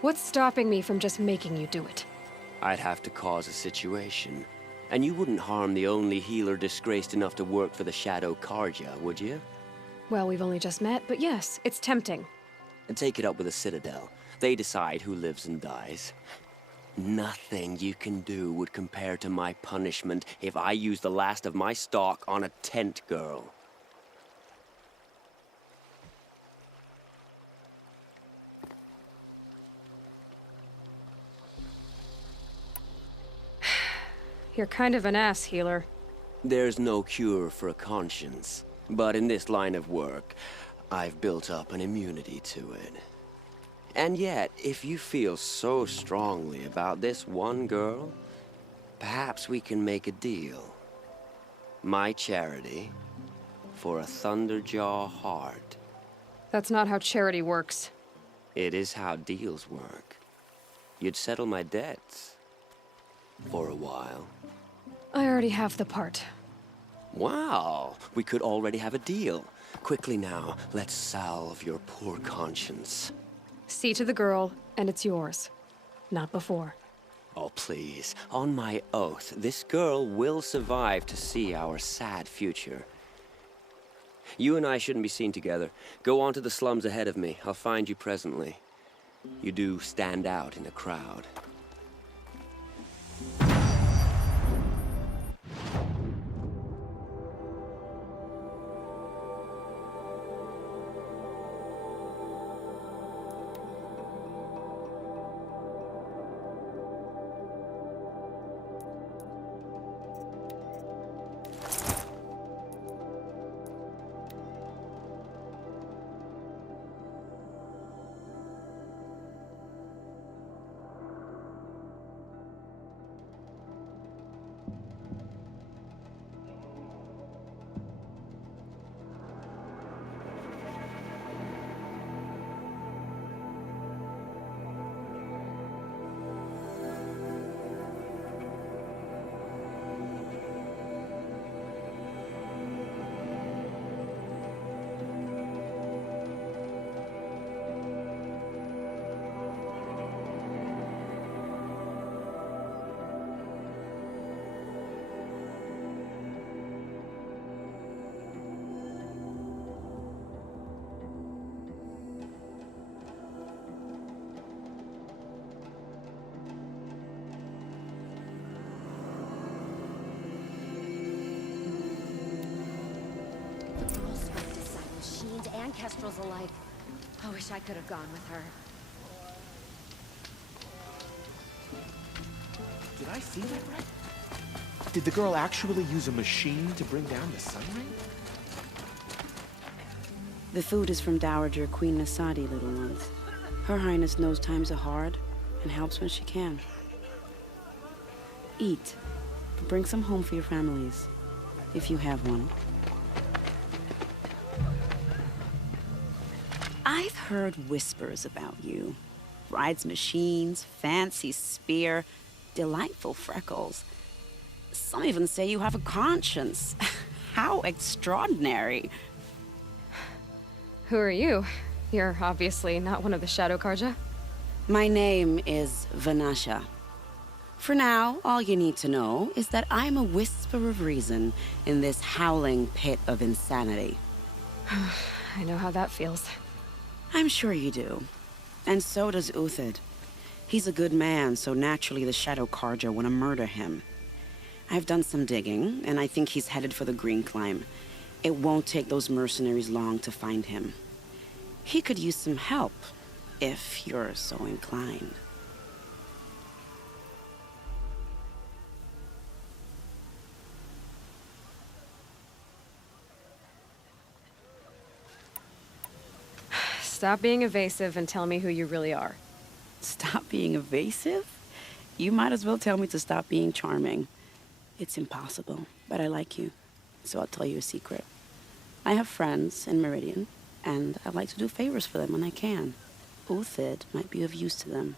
What's stopping me from just making you do it? I'd have to cause a situation. And you wouldn't harm the only healer disgraced enough to work for the Shadow Karja, would you? Well, we've only just met, but yes, it's tempting. And take it up with the Citadel. They decide who lives and dies. Nothing you can do would compare to my punishment if I used the last of my stock on a tent girl. You're kind of an ass, healer. There's no cure for a conscience, but in this line of work, I've built up an immunity to it. And yet, if you feel so strongly about this one girl, perhaps we can make a deal. My charity for a Thunderjaw heart. That's not how charity works. It is how deals work. You'd settle my debts. For a while. I already have the part. Wow, we could already have a deal. Quickly now, let's salve your poor conscience. See to the girl, and it's yours. Not before. Oh, please. On my oath, this girl will survive to see our sad future. You and I shouldn't be seen together. Go on to the slums ahead of me. I'll find you presently. You do stand out in a crowd. And Kestrel's alike. I wish I could have gone with her. Did I see that right? Did the girl actually use a machine to bring down the sun ring? The food is from Dowager Queen Nasadi, little ones. Her Highness knows times are hard and helps when she can. Eat. Bring some home for your families, if you have one. I've heard whispers about you. Rides machines, fancy spear, delightful freckles. Some even say you have a conscience. How extraordinary. Who are you? You're obviously not one of the Shadow Karja. My name is Vanasha. For now, all you need to know is that I'm a whisper of reason in this howling pit of insanity. I know how that feels. I'm sure you do. And so does Uthid. He's a good man, so naturally the Shadow Karja want to murder him. I've done some digging, and I think he's headed for the Green Climb. It won't take those mercenaries long to find him. He could use some help, if you're so inclined. Stop being evasive and tell me who you really are. Stop being evasive? You might as well tell me to stop being charming. It's impossible, but I like you, so I'll tell you a secret. I have friends in Meridian, and I like to do favors for them when I can. Uthid might be of use to them,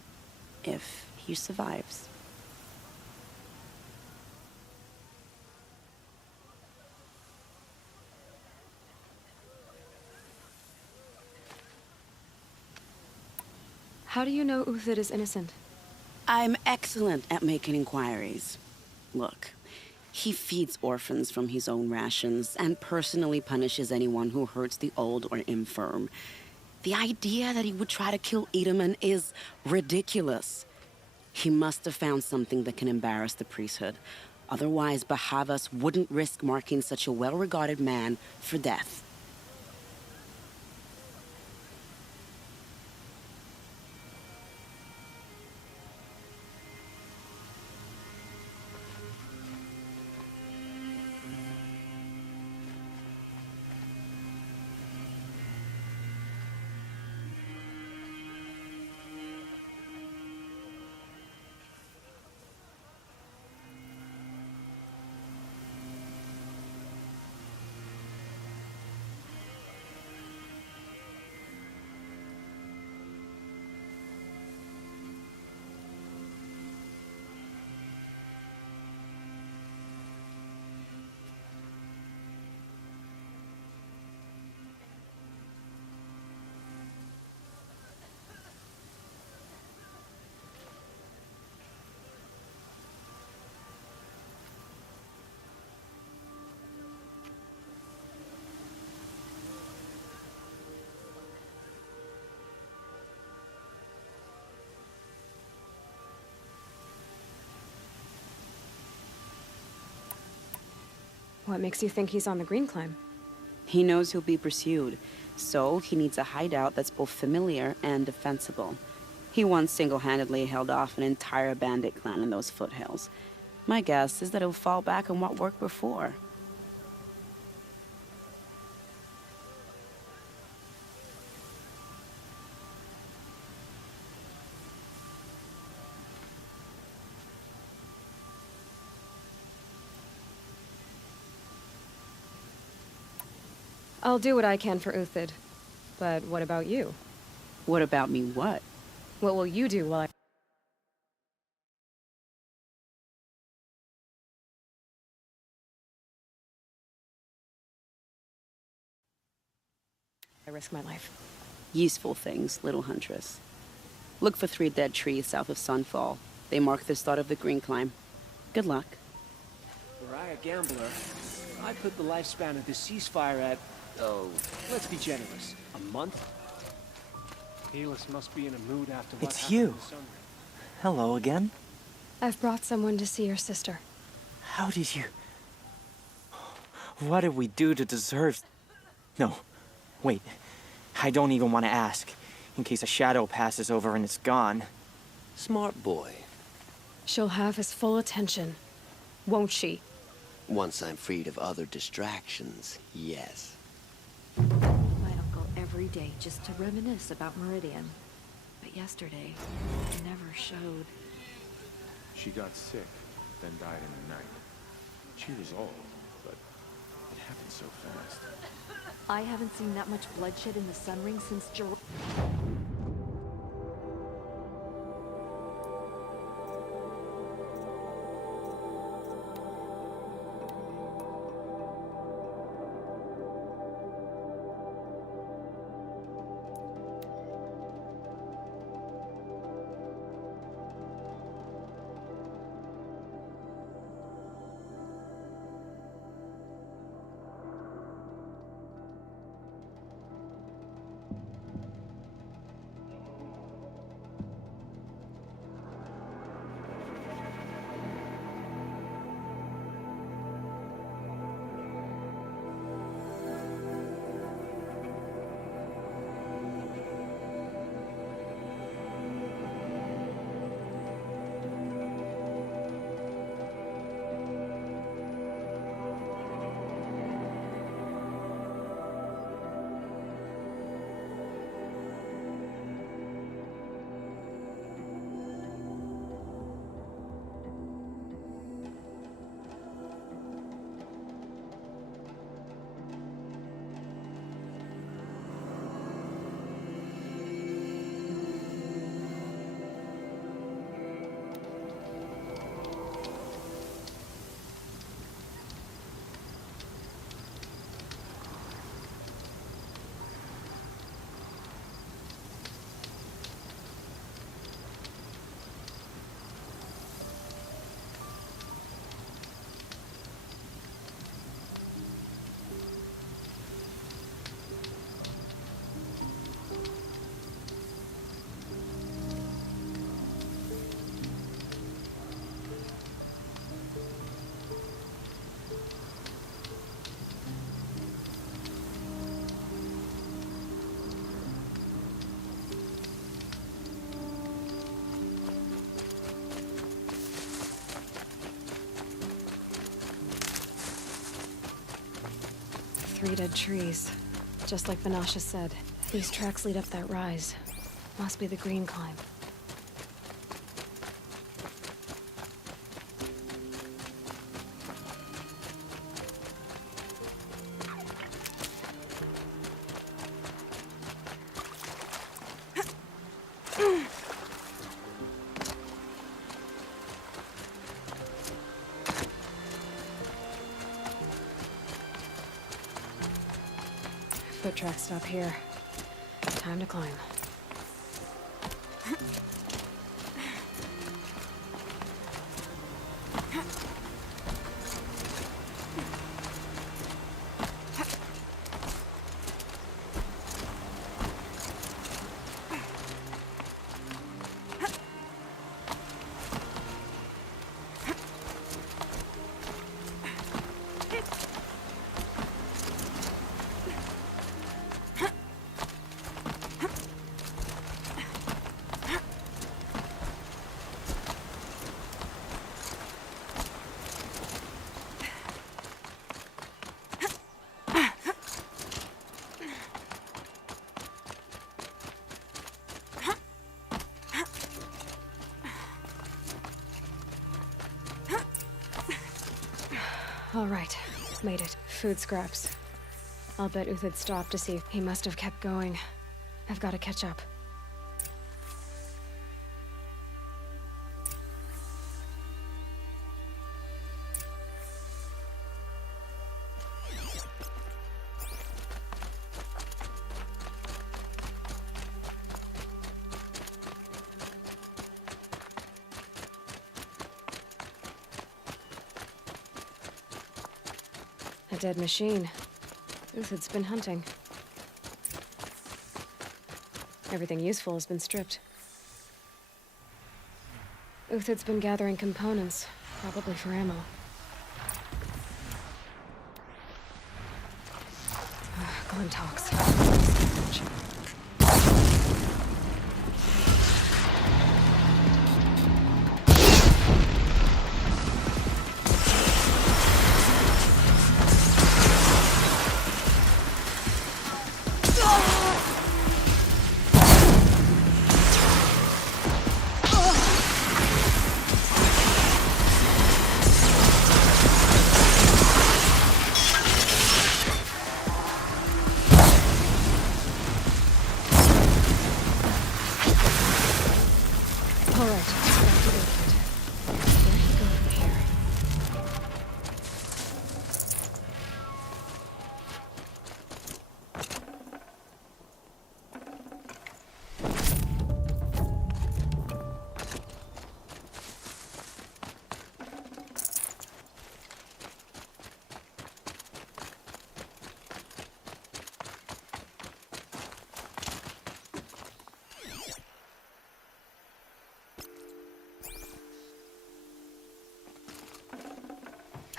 if he survives. How do you know Uthid is innocent? I'm excellent at making inquiries. Look, he feeds orphans from his own rations and personally punishes anyone who hurts the old or infirm. The idea that he would try to kill Edaman is ridiculous. He must have found something that can embarrass the priesthood. Otherwise, Bahavas wouldn't risk marking such a well-regarded man for death. What makes you think he's on the Green Climb? He knows he'll be pursued, so he needs a hideout that's both familiar and defensible. He once single-handedly held off an entire bandit clan in those foothills. My guess is that he'll fall back on what worked before. I'll do what I can for Uthid. But what about you? What about me what? What will you do while I risk my life? Useful things, little huntress. Look for 3 dead trees south of Sunfall. They mark the start of the Green Climb. Good luck. Mariah Gambler, I put the lifespan of the ceasefire at, let's be generous, a month? Helis must be in a mood after what It's happened you. in the summer. Hello again. I've brought someone to see your sister. How did you... What did we do to deserve... No, wait. I don't even want to ask, in case a shadow passes over and it's gone. Smart boy. She'll have his full attention, won't she? Once I'm freed of other distractions, yes. My uncle every day just to reminisce about Meridian. But yesterday, he never showed. She got sick, then died in the night. She was old, but it happened so fast. I haven't seen that much bloodshed in the Sun Ring since 3 dead trees. Just like Vanasha said, these tracks lead up that rise. Must be the green climb. Foot tracks stop here. Time to climb. All right, made it. Food scraps. I'll bet Uthid stopped to see. He must have kept going. I've got to catch up. A dead machine. Uthid's been hunting. Everything useful has been stripped. Uthid's been gathering components, probably for ammo. Glenn talks.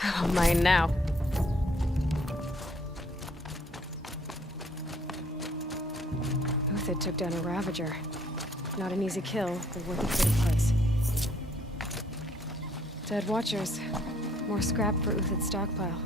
Oh, mine now. Uthid took down a Ravager. Not an easy kill, but worth it for the parts. Dead Watchers. More scrap for Uthid's stockpile.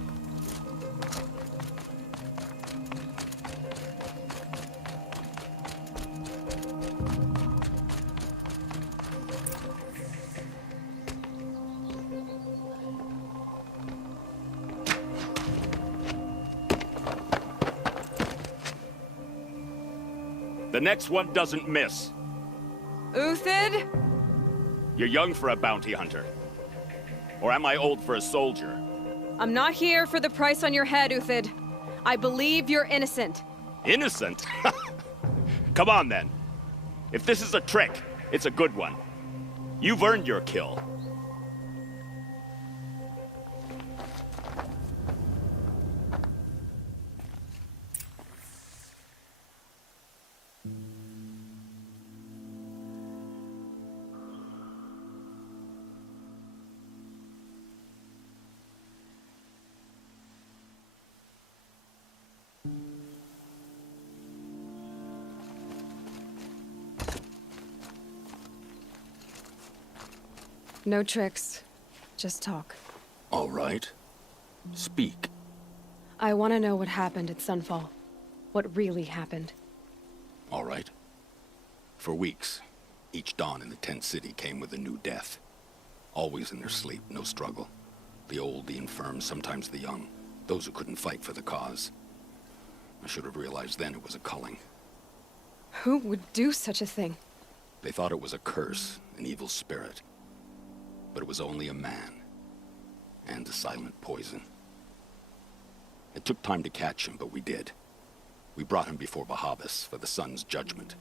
The next one doesn't miss. Uthid? You're young for a bounty hunter. Or am I old for a soldier? I'm not here for the price on your head, Uthid. I believe you're innocent. Innocent? Come on, then. If this is a trick, it's a good one. You've earned your kill. No tricks. Just talk. All right. Speak. I want to know what happened at Sunfall. What really happened. All right. For weeks, each dawn in the tent city came with a new death. Always in their sleep, no struggle. The old, the infirm, sometimes the young. Those who couldn't fight for the cause. I should have realized then it was a culling. Who would do such a thing? They thought it was a curse, an evil spirit. But it was only a man. And a silent poison. It took time to catch him, but we did. We brought him before Bahavas for the sun's judgment.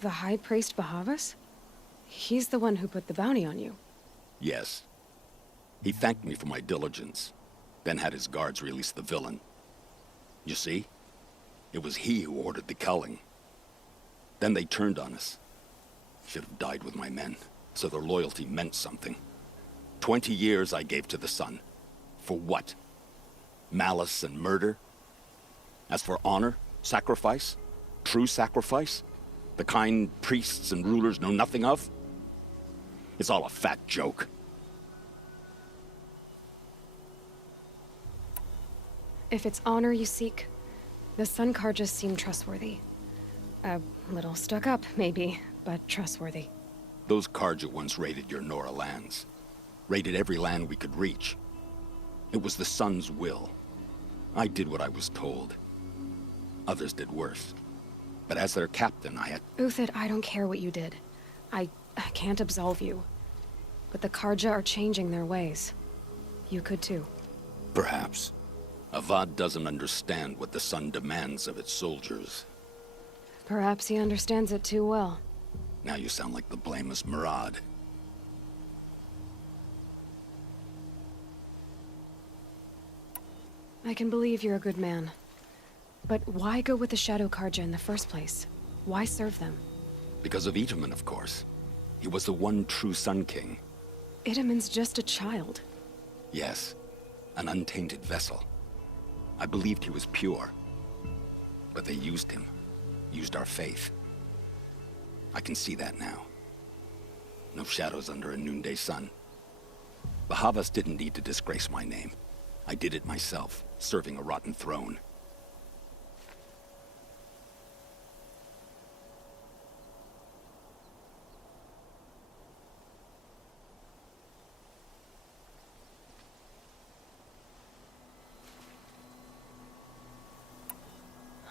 The High Priest Bahavas? He's the one who put the bounty on you. Yes. He thanked me for my diligence, then had his guards release the villain. You see? It was he who ordered the culling. Then they turned on us. Should have died with my men, so their loyalty meant something. 20 years I gave to the sun. For what? Malice and murder? As for honor, sacrifice, true sacrifice, the kind priests and rulers know nothing of? It's all a fat joke. If it's honor you seek, the Sun Karjas seem trustworthy. A little stuck up, maybe, but trustworthy. Those Karja once raided your Nora lands. Raided every land we could reach. It was the Sun's will. I did what I was told. Others did worse. But as their captain, I had... Uthid, I don't care what you did. I can't absolve you. But the Karja are changing their ways. You could too. Perhaps. Avad doesn't understand what the Sun demands of its soldiers. Perhaps he understands it too well. Now you sound like the blameless Murad. I can believe you're a good man. But why go with the Shadow Karja in the first place? Why serve them? Because of Itaman, of course. He was the one true Sun King. Itaman's just a child. Yes, an untainted vessel. I believed he was pure. But they used him. Used our faith. I can see that now. No shadows under a noonday sun. Bahavas didn't need to disgrace my name. I did it myself, serving a rotten throne.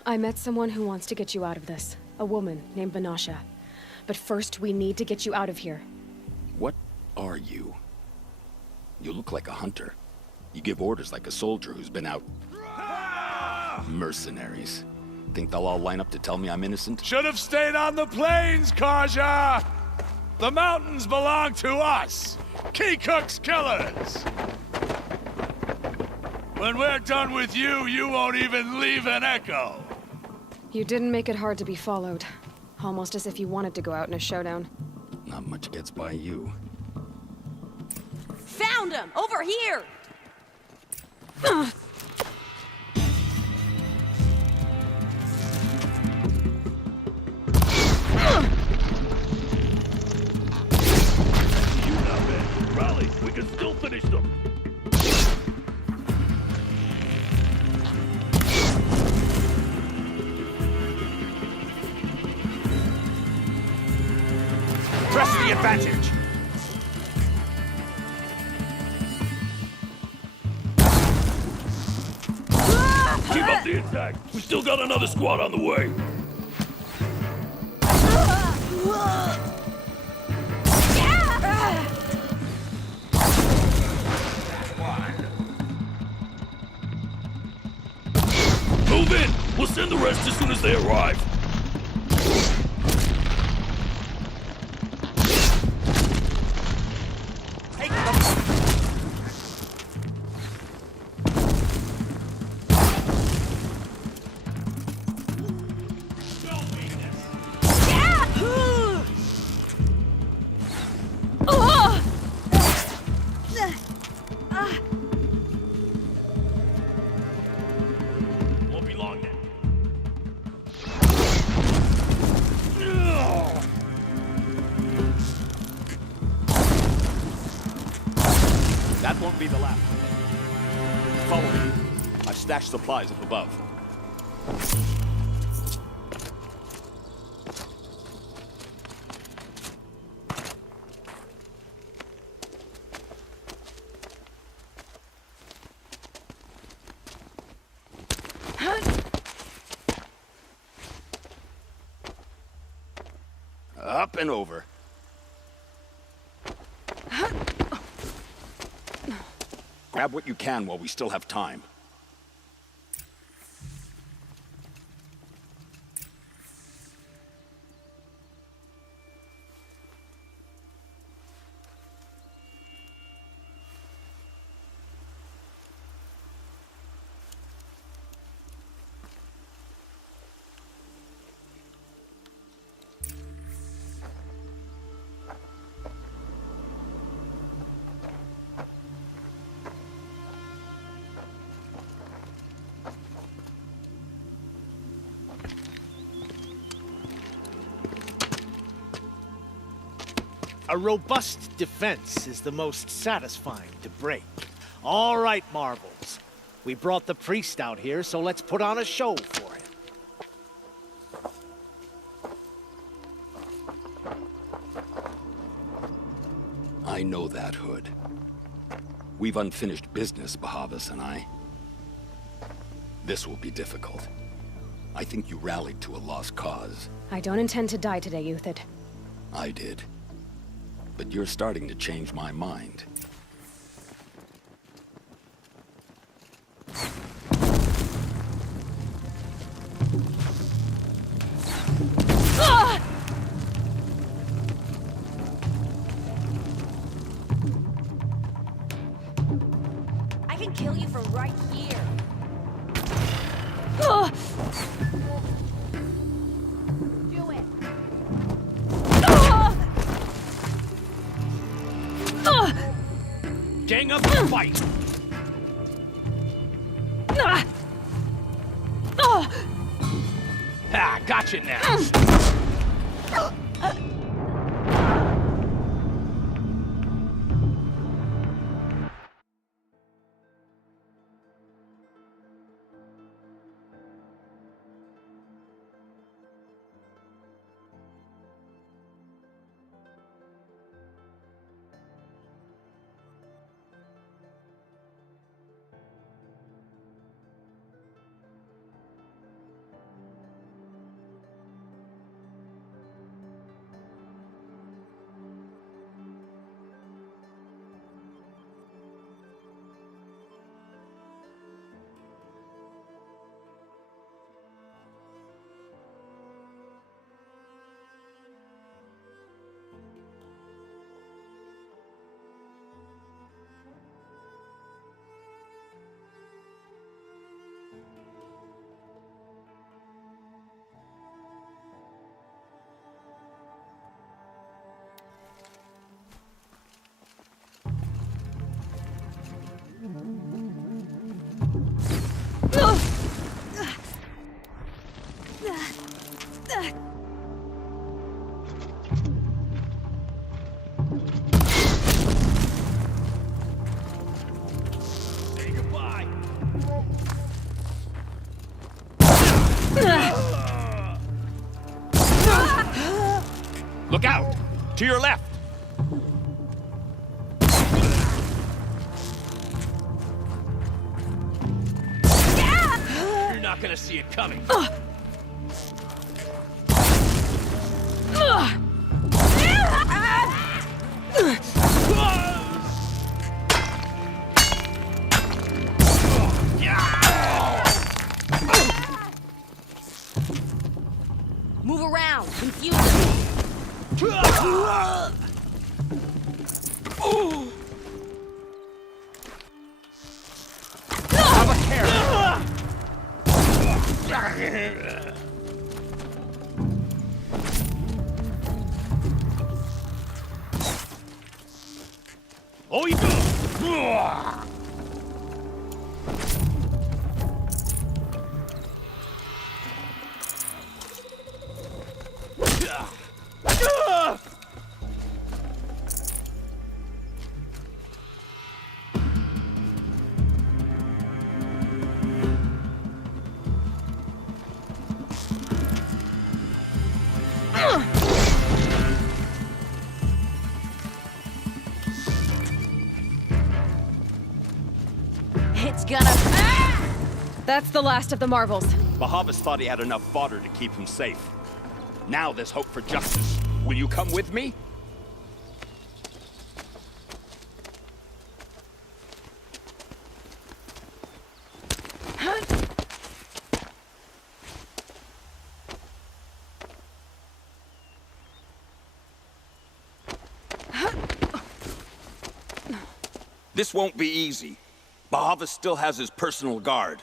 I met someone who wants to get you out of this. A woman named Vanasha. But first, we need to get you out of here. What are you? You look like a hunter. You give orders like a soldier who's been out... Mercenaries. Think they'll all line up to tell me I'm innocent? Should have stayed on the plains, Karja! The mountains belong to us! Keecook's killers! When we're done with you, you won't even leave an echo! You didn't make it hard to be followed. Almost as if you wanted to go out in a showdown. Not much gets by you. Found him! Over here! You now, man. Rally, we can still finish them. Press the advantage! Keep up the attack. We still got another squad on the way. Move in! We'll send the rest as soon as they arrive. won't be the last. Follow me. I've stashed supplies up above. Up and over. Grab what you can while we still have time. A robust defense is the most satisfying to break. All right, Marvels. We brought the priest out here, so let's put on a show for him. I know that, Hood. We've unfinished business, Bahavas and I. This will be difficult. I think you rallied to a lost cause. I don't intend to die today, Uthid. I did. But you're starting to change my mind. I can kill you from right here. Do it. Gang up and fight! Ah, gotcha now! Say goodbye. Look out! To your left! You're not gonna see it coming. Move around, confuse them. Have a care! Oh, you go! It's gonna... Ah! That's the last of the marvels. Bahavas thought he had enough fodder to keep him safe. Now there's hope for justice. Will you come with me? This won't be easy. Bahavas still has his personal guard.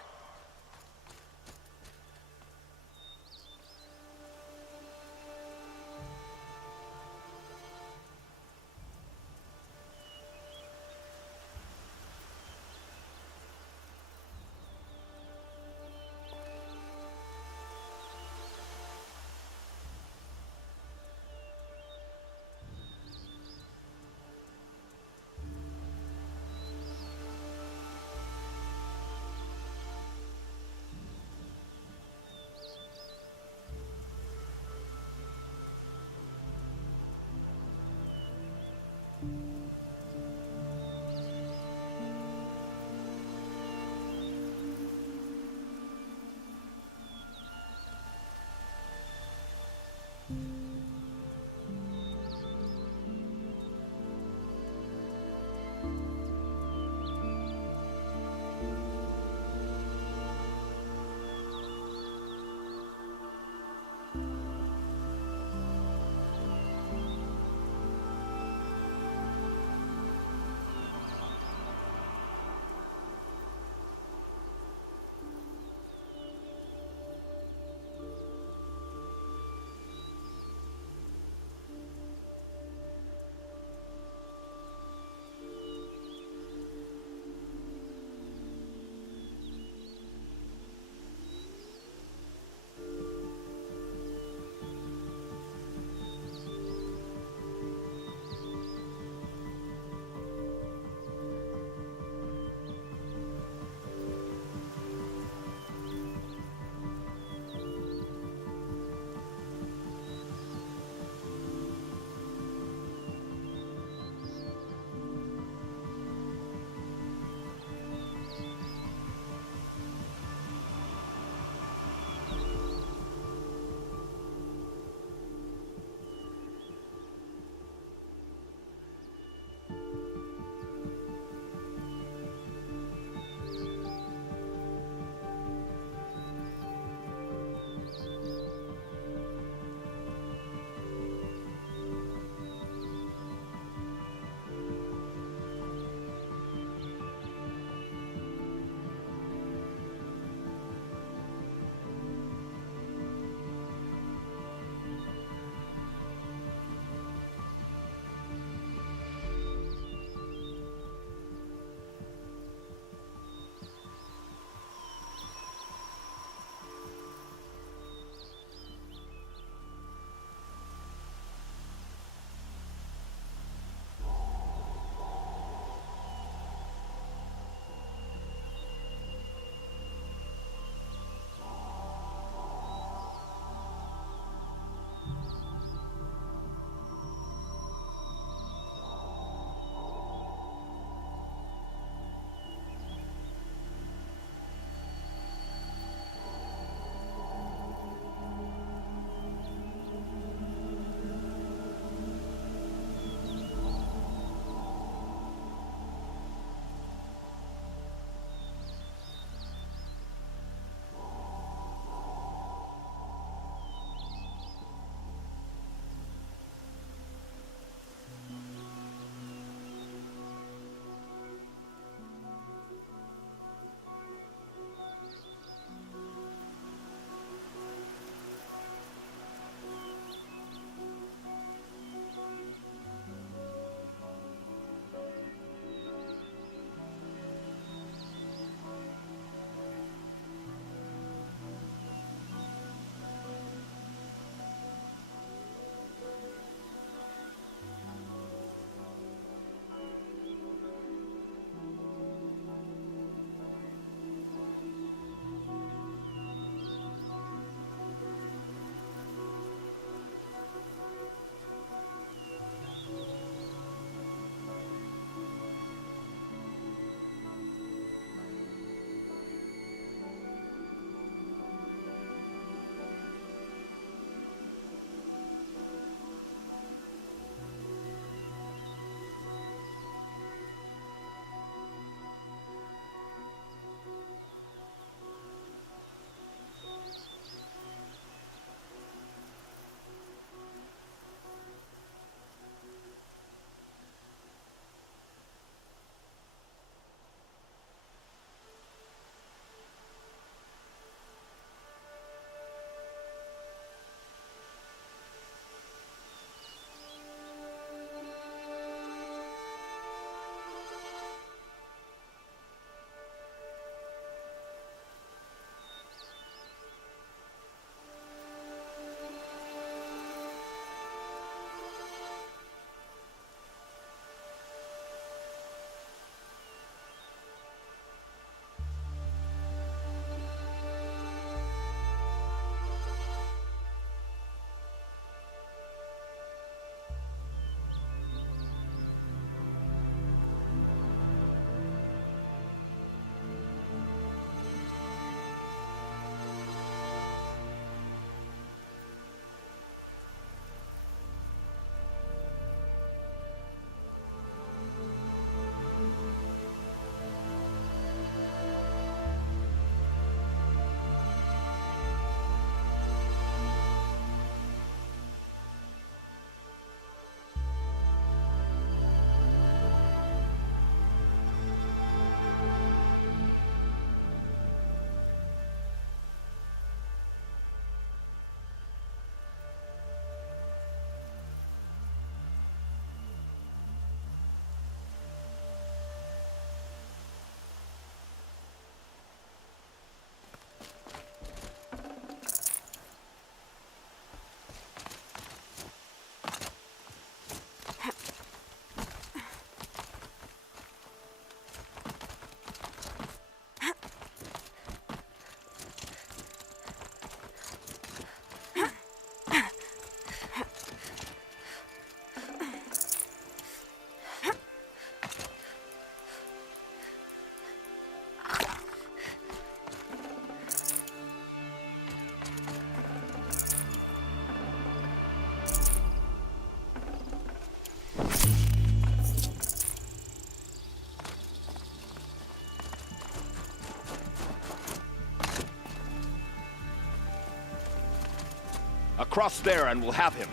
across there and we'll have him.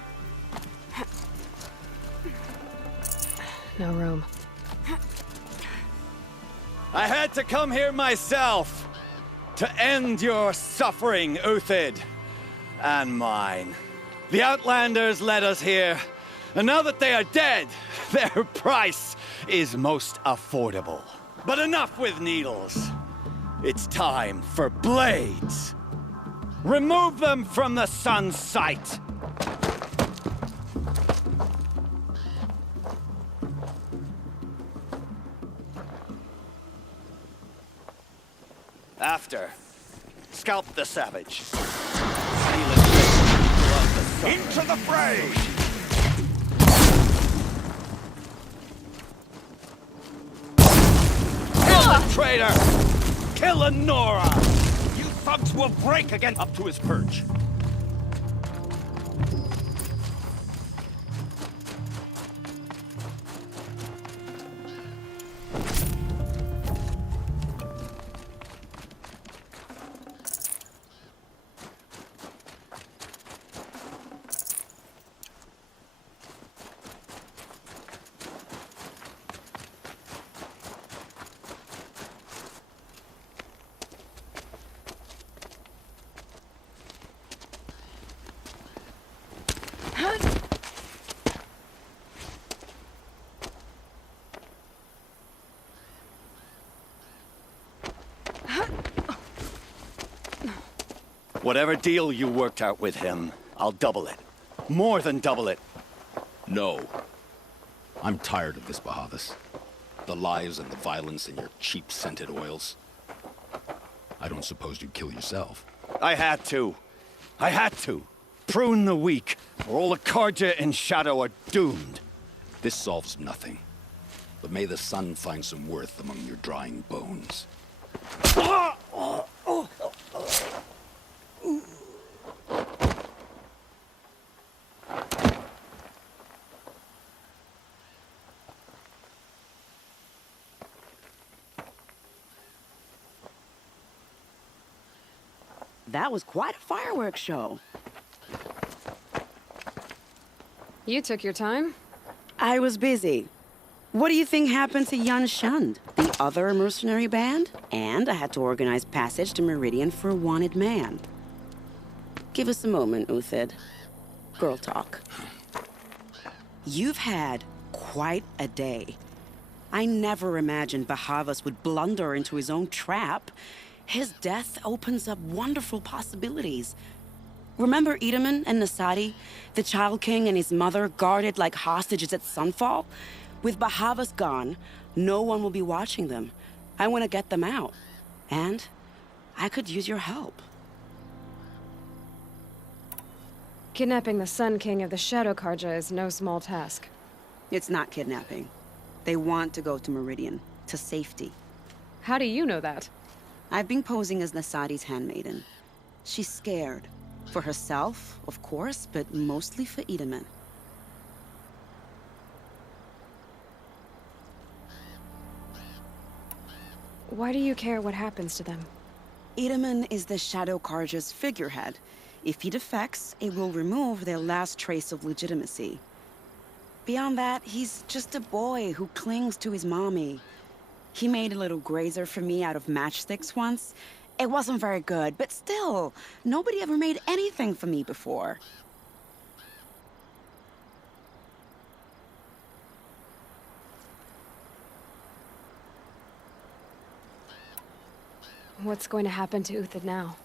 No room. I had to come here myself to end your suffering, Uthid, and mine. The Outlanders led us here, and now that they are dead, their price is most affordable. But enough with needles. It's time for blades. Remove them from the sun's sight. After, scalp the savage. Into the fray! Kill a traitor! Kill a Nora! You thugs will break again up to his perch. Whatever deal you worked out with him, I'll double it. More than double it. No. I'm tired of this, Bahavas. The lies and the violence and your cheap-scented oils. I don't suppose you'd kill yourself. I had to. I had to. Prune the weak, or all the Karja in Shadow are doomed. This solves nothing. But may the sun find some worth among your drying bones. That was quite a fireworks show. You took your time? I was busy. What do you think happened to Yun Shund, the other mercenary band? And I had to organize passage to Meridian for a wanted man. Give us a moment, Uthid. Girl talk. You've had quite a day. I never imagined Bahavas would blunder into his own trap. His death opens up wonderful possibilities. Remember Edaman and Nasadi, the Child King and his mother guarded like hostages at Sunfall? With Bahavas gone, no one will be watching them. I want to get them out. And I could use your help. Kidnapping the Sun King of the Shadow Karja is no small task. It's not kidnapping. They want to go to Meridian, to safety. How do you know that? I've been posing as Nasadi's handmaiden. She's scared. For herself, of course, but mostly for Edaman. Why do you care what happens to them? Edaman is the Shadow Karja's figurehead. If he defects, it will remove their last trace of legitimacy. Beyond that, he's just a boy who clings to his mommy. He made a little grazer for me out of matchsticks once. It wasn't very good, but still, nobody ever made anything for me before. What's going to happen to Uthid now?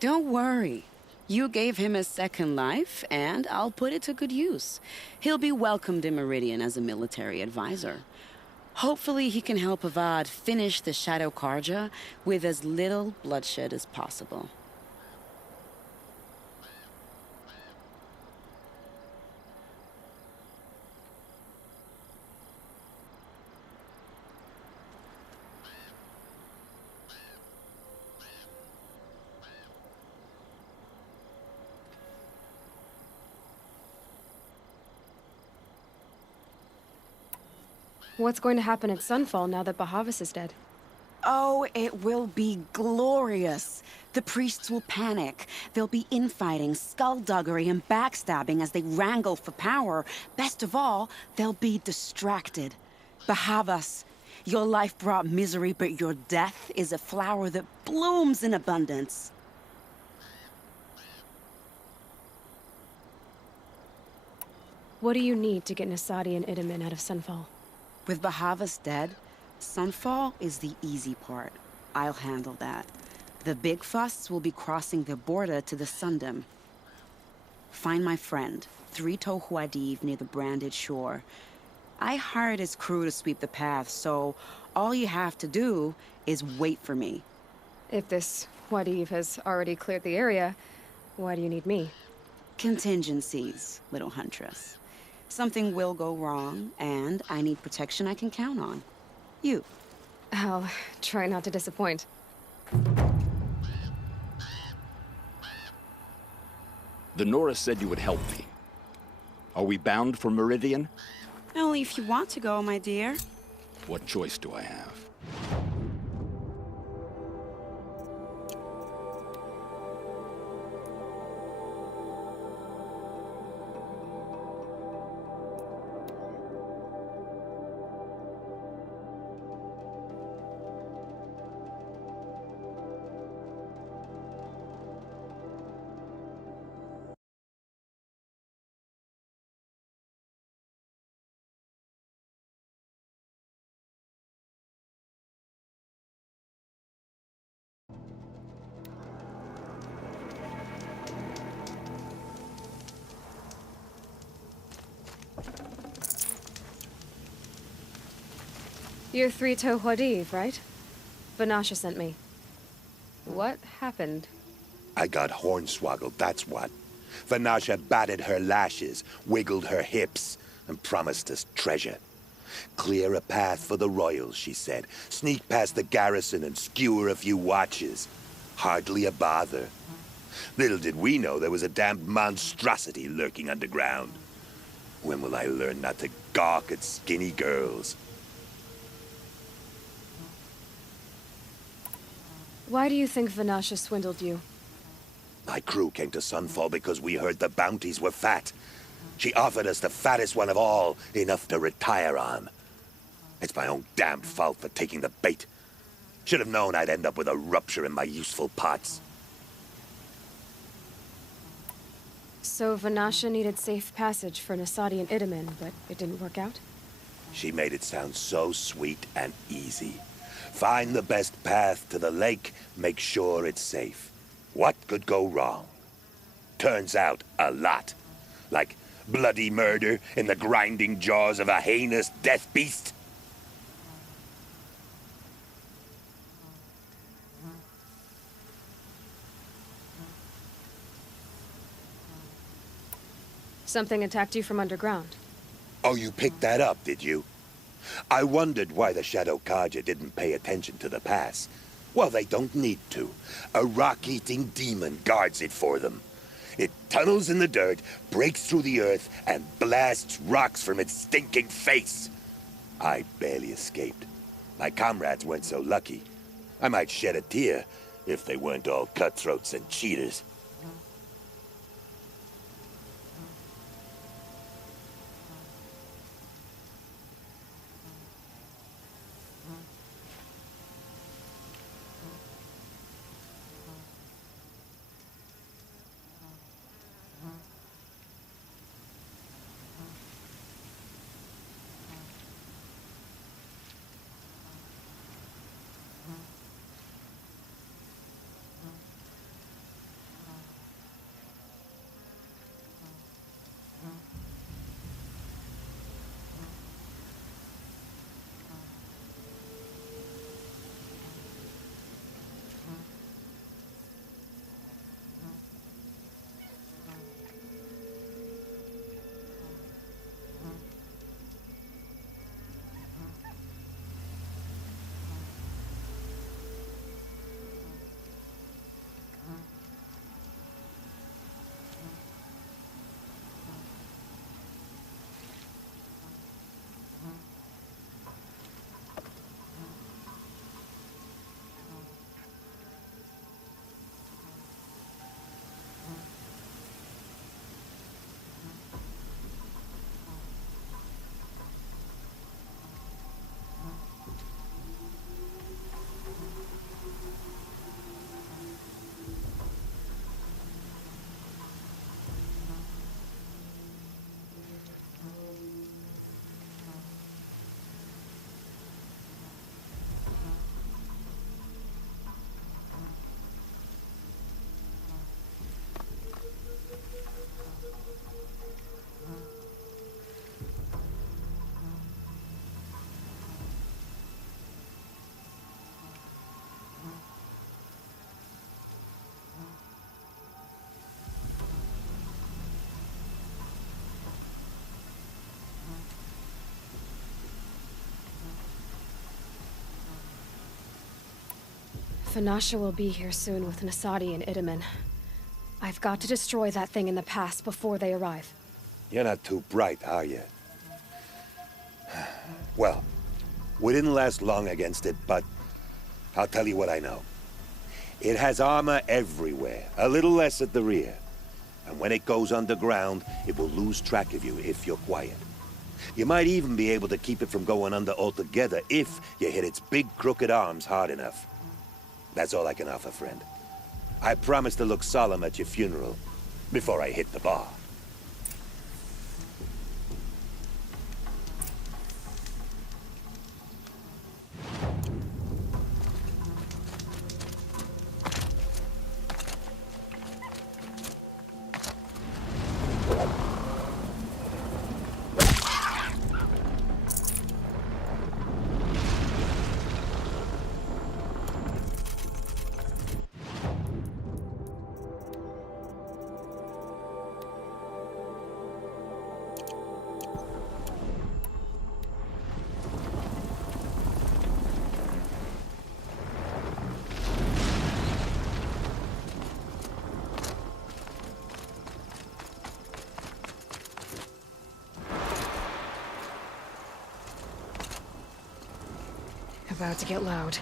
Don't worry. You gave him a second life, and I'll put it to good use. He'll be welcomed in Meridian as a military advisor. Hopefully he can help Avad finish the Shadow Karja with as little bloodshed as possible. What's going to happen at Sunfall now that Bahavas is dead? Oh, it will be glorious. The priests will panic. There'll be infighting, skullduggery, and backstabbing as they wrangle for power. Best of all, they'll be distracted. Bahavas, your life brought misery, but your death is a flower that blooms in abundance. What do you need to get Nasadi and Idaman out of Sunfall? With Bahavas dead, Sunfall is the easy part. I'll handle that. The big fuss will be crossing the border to the Sundom. Find my friend, 3-Toe Huadiv, near the branded shore. I hired his crew to sweep the path, so all you have to do is wait for me. If this Huadiv has already cleared the area, why do you need me? Contingencies, little huntress. Something will go wrong, and I need protection I can count on. You. I'll try not to disappoint. The Nora said you would help me. Are we bound for Meridian? Only if you want to go, my dear. What choice do I have? You're 3-Toe Huadiv, right? Vanasha sent me. What happened? I got hornswoggled, that's what. Vanasha batted her lashes, wiggled her hips, and promised us treasure. Clear a path for the royals, she said. Sneak past the garrison and skewer a few watches. Hardly a bother. Little did we know there was a damned monstrosity lurking underground. When will I learn not to gawk at skinny girls? Why do you think Vanasha swindled you? My crew came to Sunfall because we heard the bounties were fat. She offered us the fattest one of all, enough to retire on. It's my own damned fault for taking the bait. Should have known I'd end up with a rupture in my useful parts. So Vanasha needed safe passage for Nasadi and Idaman, but it didn't work out? She made it sound so sweet and easy. Find the best path to the lake, make sure it's safe. What could go wrong? Turns out, a lot. Like bloody murder in the grinding jaws of a heinous death beast. Something attacked you from underground. Oh, you picked that up, did you? I wondered why the Shadow Karja didn't pay attention to the pass. Well, they don't need to. A rock-eating demon guards it for them. It tunnels in the dirt, breaks through the earth, and blasts rocks from its stinking face. I barely escaped. My comrades weren't so lucky. I might shed a tear if they weren't all cutthroats and cheaters. Fanasha will be here soon with Nasadi and Itaman. I've got to destroy that thing in the past before they arrive. You're not too bright, are you? Well, we didn't last long against it, but I'll tell you what I know. It has armor everywhere, a little less at the rear. And when it goes underground, it will lose track of you if you're quiet. You might even be able to keep it from going under altogether if you hit its big crooked arms hard enough. That's all I can offer, friend. I promise to look solemn at your funeral before I hit the bar. About to get loud.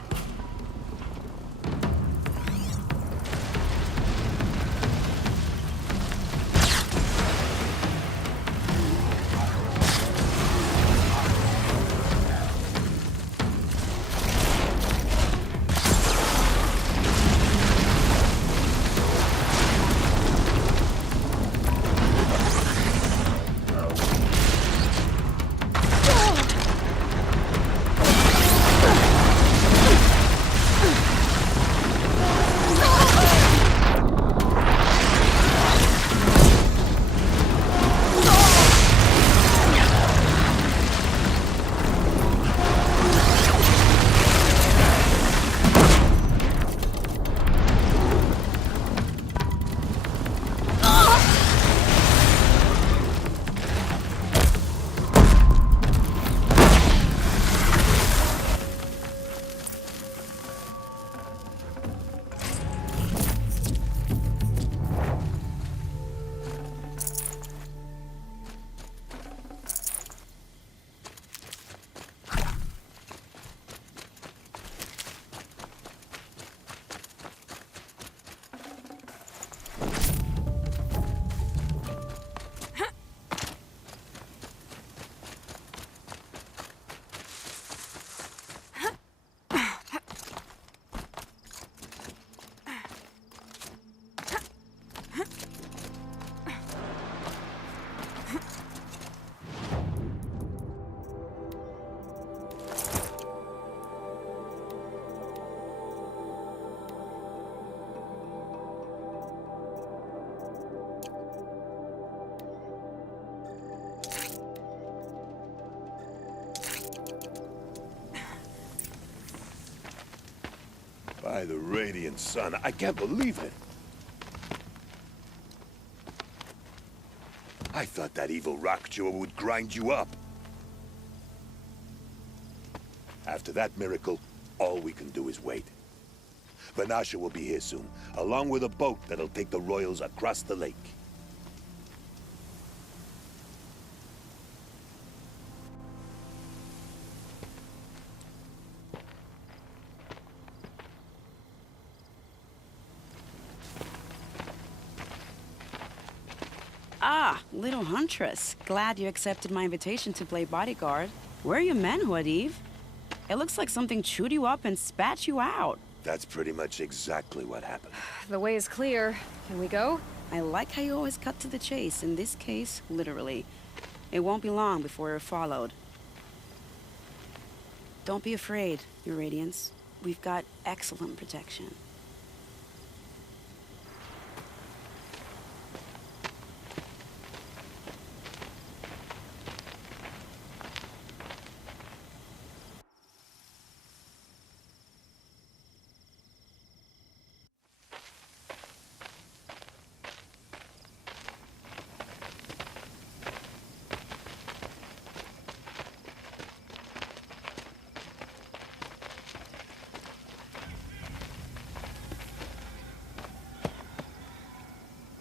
By the radiant sun, I can't believe it. I thought that evil rock chewer would grind you up. After that miracle, all we can do is wait. Vanasha will be here soon, along with a boat that'll take the royals across the lake. Ah, little huntress. Glad you accepted my invitation to play bodyguard. Where are your men, Huadiv? It looks like something chewed you up and spat you out. That's pretty much exactly what happened. The way is clear. Can we go? I like how you always cut to the chase. In this case, literally. It won't be long before you're followed. Don't be afraid, Your Radiance. We've got excellent protection.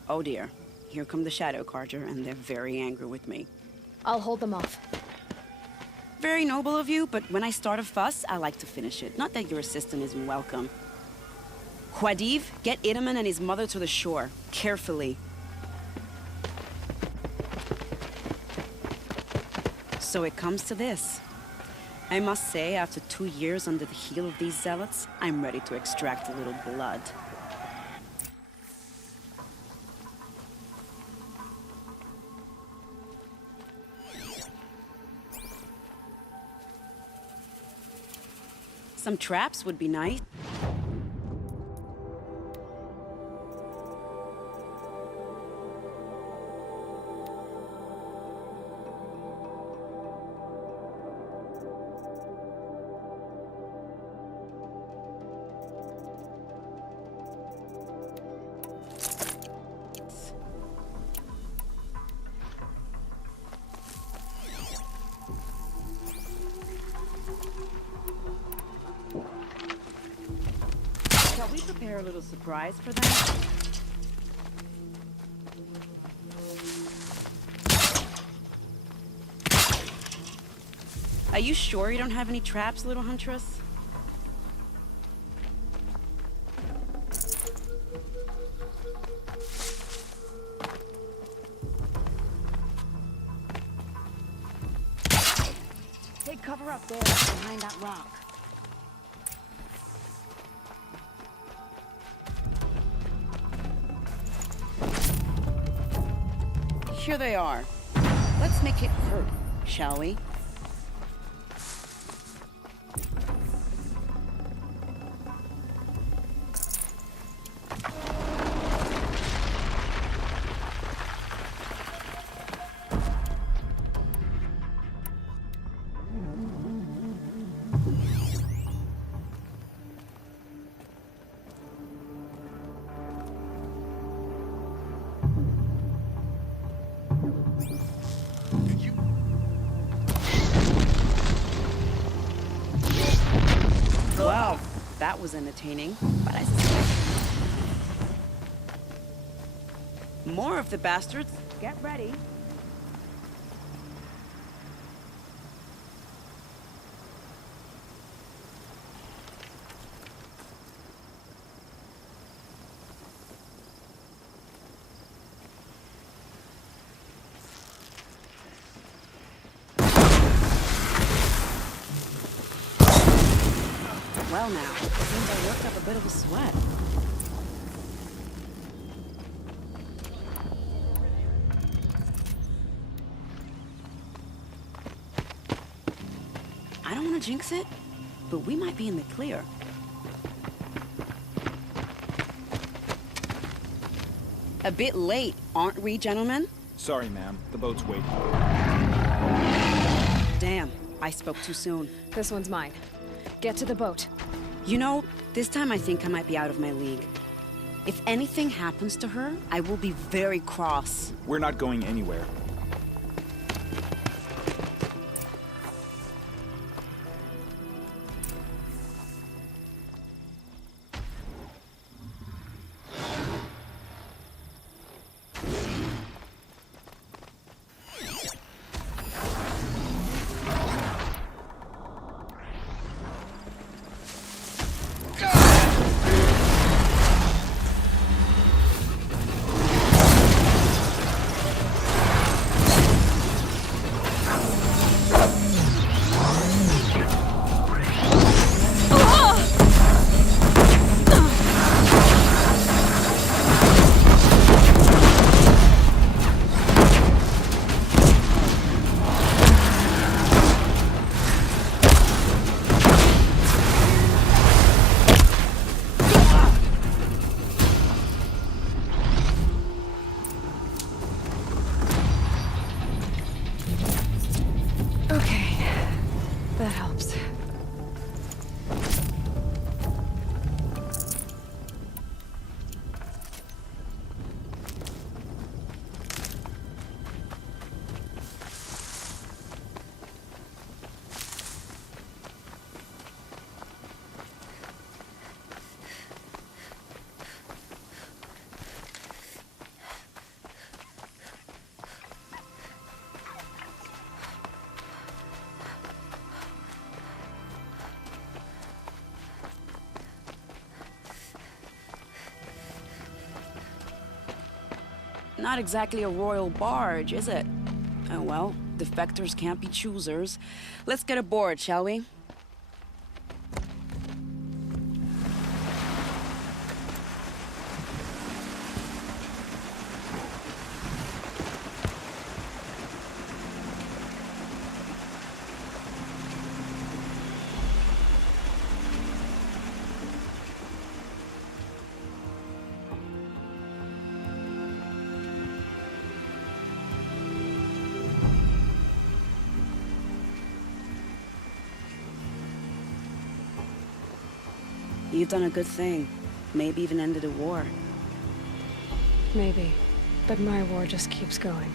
Oh dear. Here come the Shadow Carja, and they're very angry with me. I'll hold them off. Very noble of you, but when I start a fuss, I like to finish it. Not that your assistant isn't welcome. Khwadiv, get Idaman and his mother to the shore. Carefully. So it comes to this. I must say, after 2 years under the heel of these zealots, I'm ready to extract a little blood. Some traps would be nice. Shall we prepare a little surprise for them? Are you sure you don't have any traps, little huntress? Take cover up there, behind that rock. Here they are. Let's make it hurt, shall we? Wow, that was entertaining, but I suspect more of the bastards. Get ready. Well now, seems I worked up a bit of a sweat. I don't want to jinx it, but we might be in the clear. A bit late, aren't we, gentlemen? Sorry, ma'am. The boat's waiting. Damn, I spoke too soon. This one's mine. Get to the boat. You know, this time I think I might be out of my league. If anything happens to her, I will be very cross. We're not going anywhere. That helps. Not exactly a royal barge, is it? Oh well, defectors can't be choosers. Let's get aboard, shall we? You've done a good thing. Maybe even ended a war. Maybe. But my war just keeps going.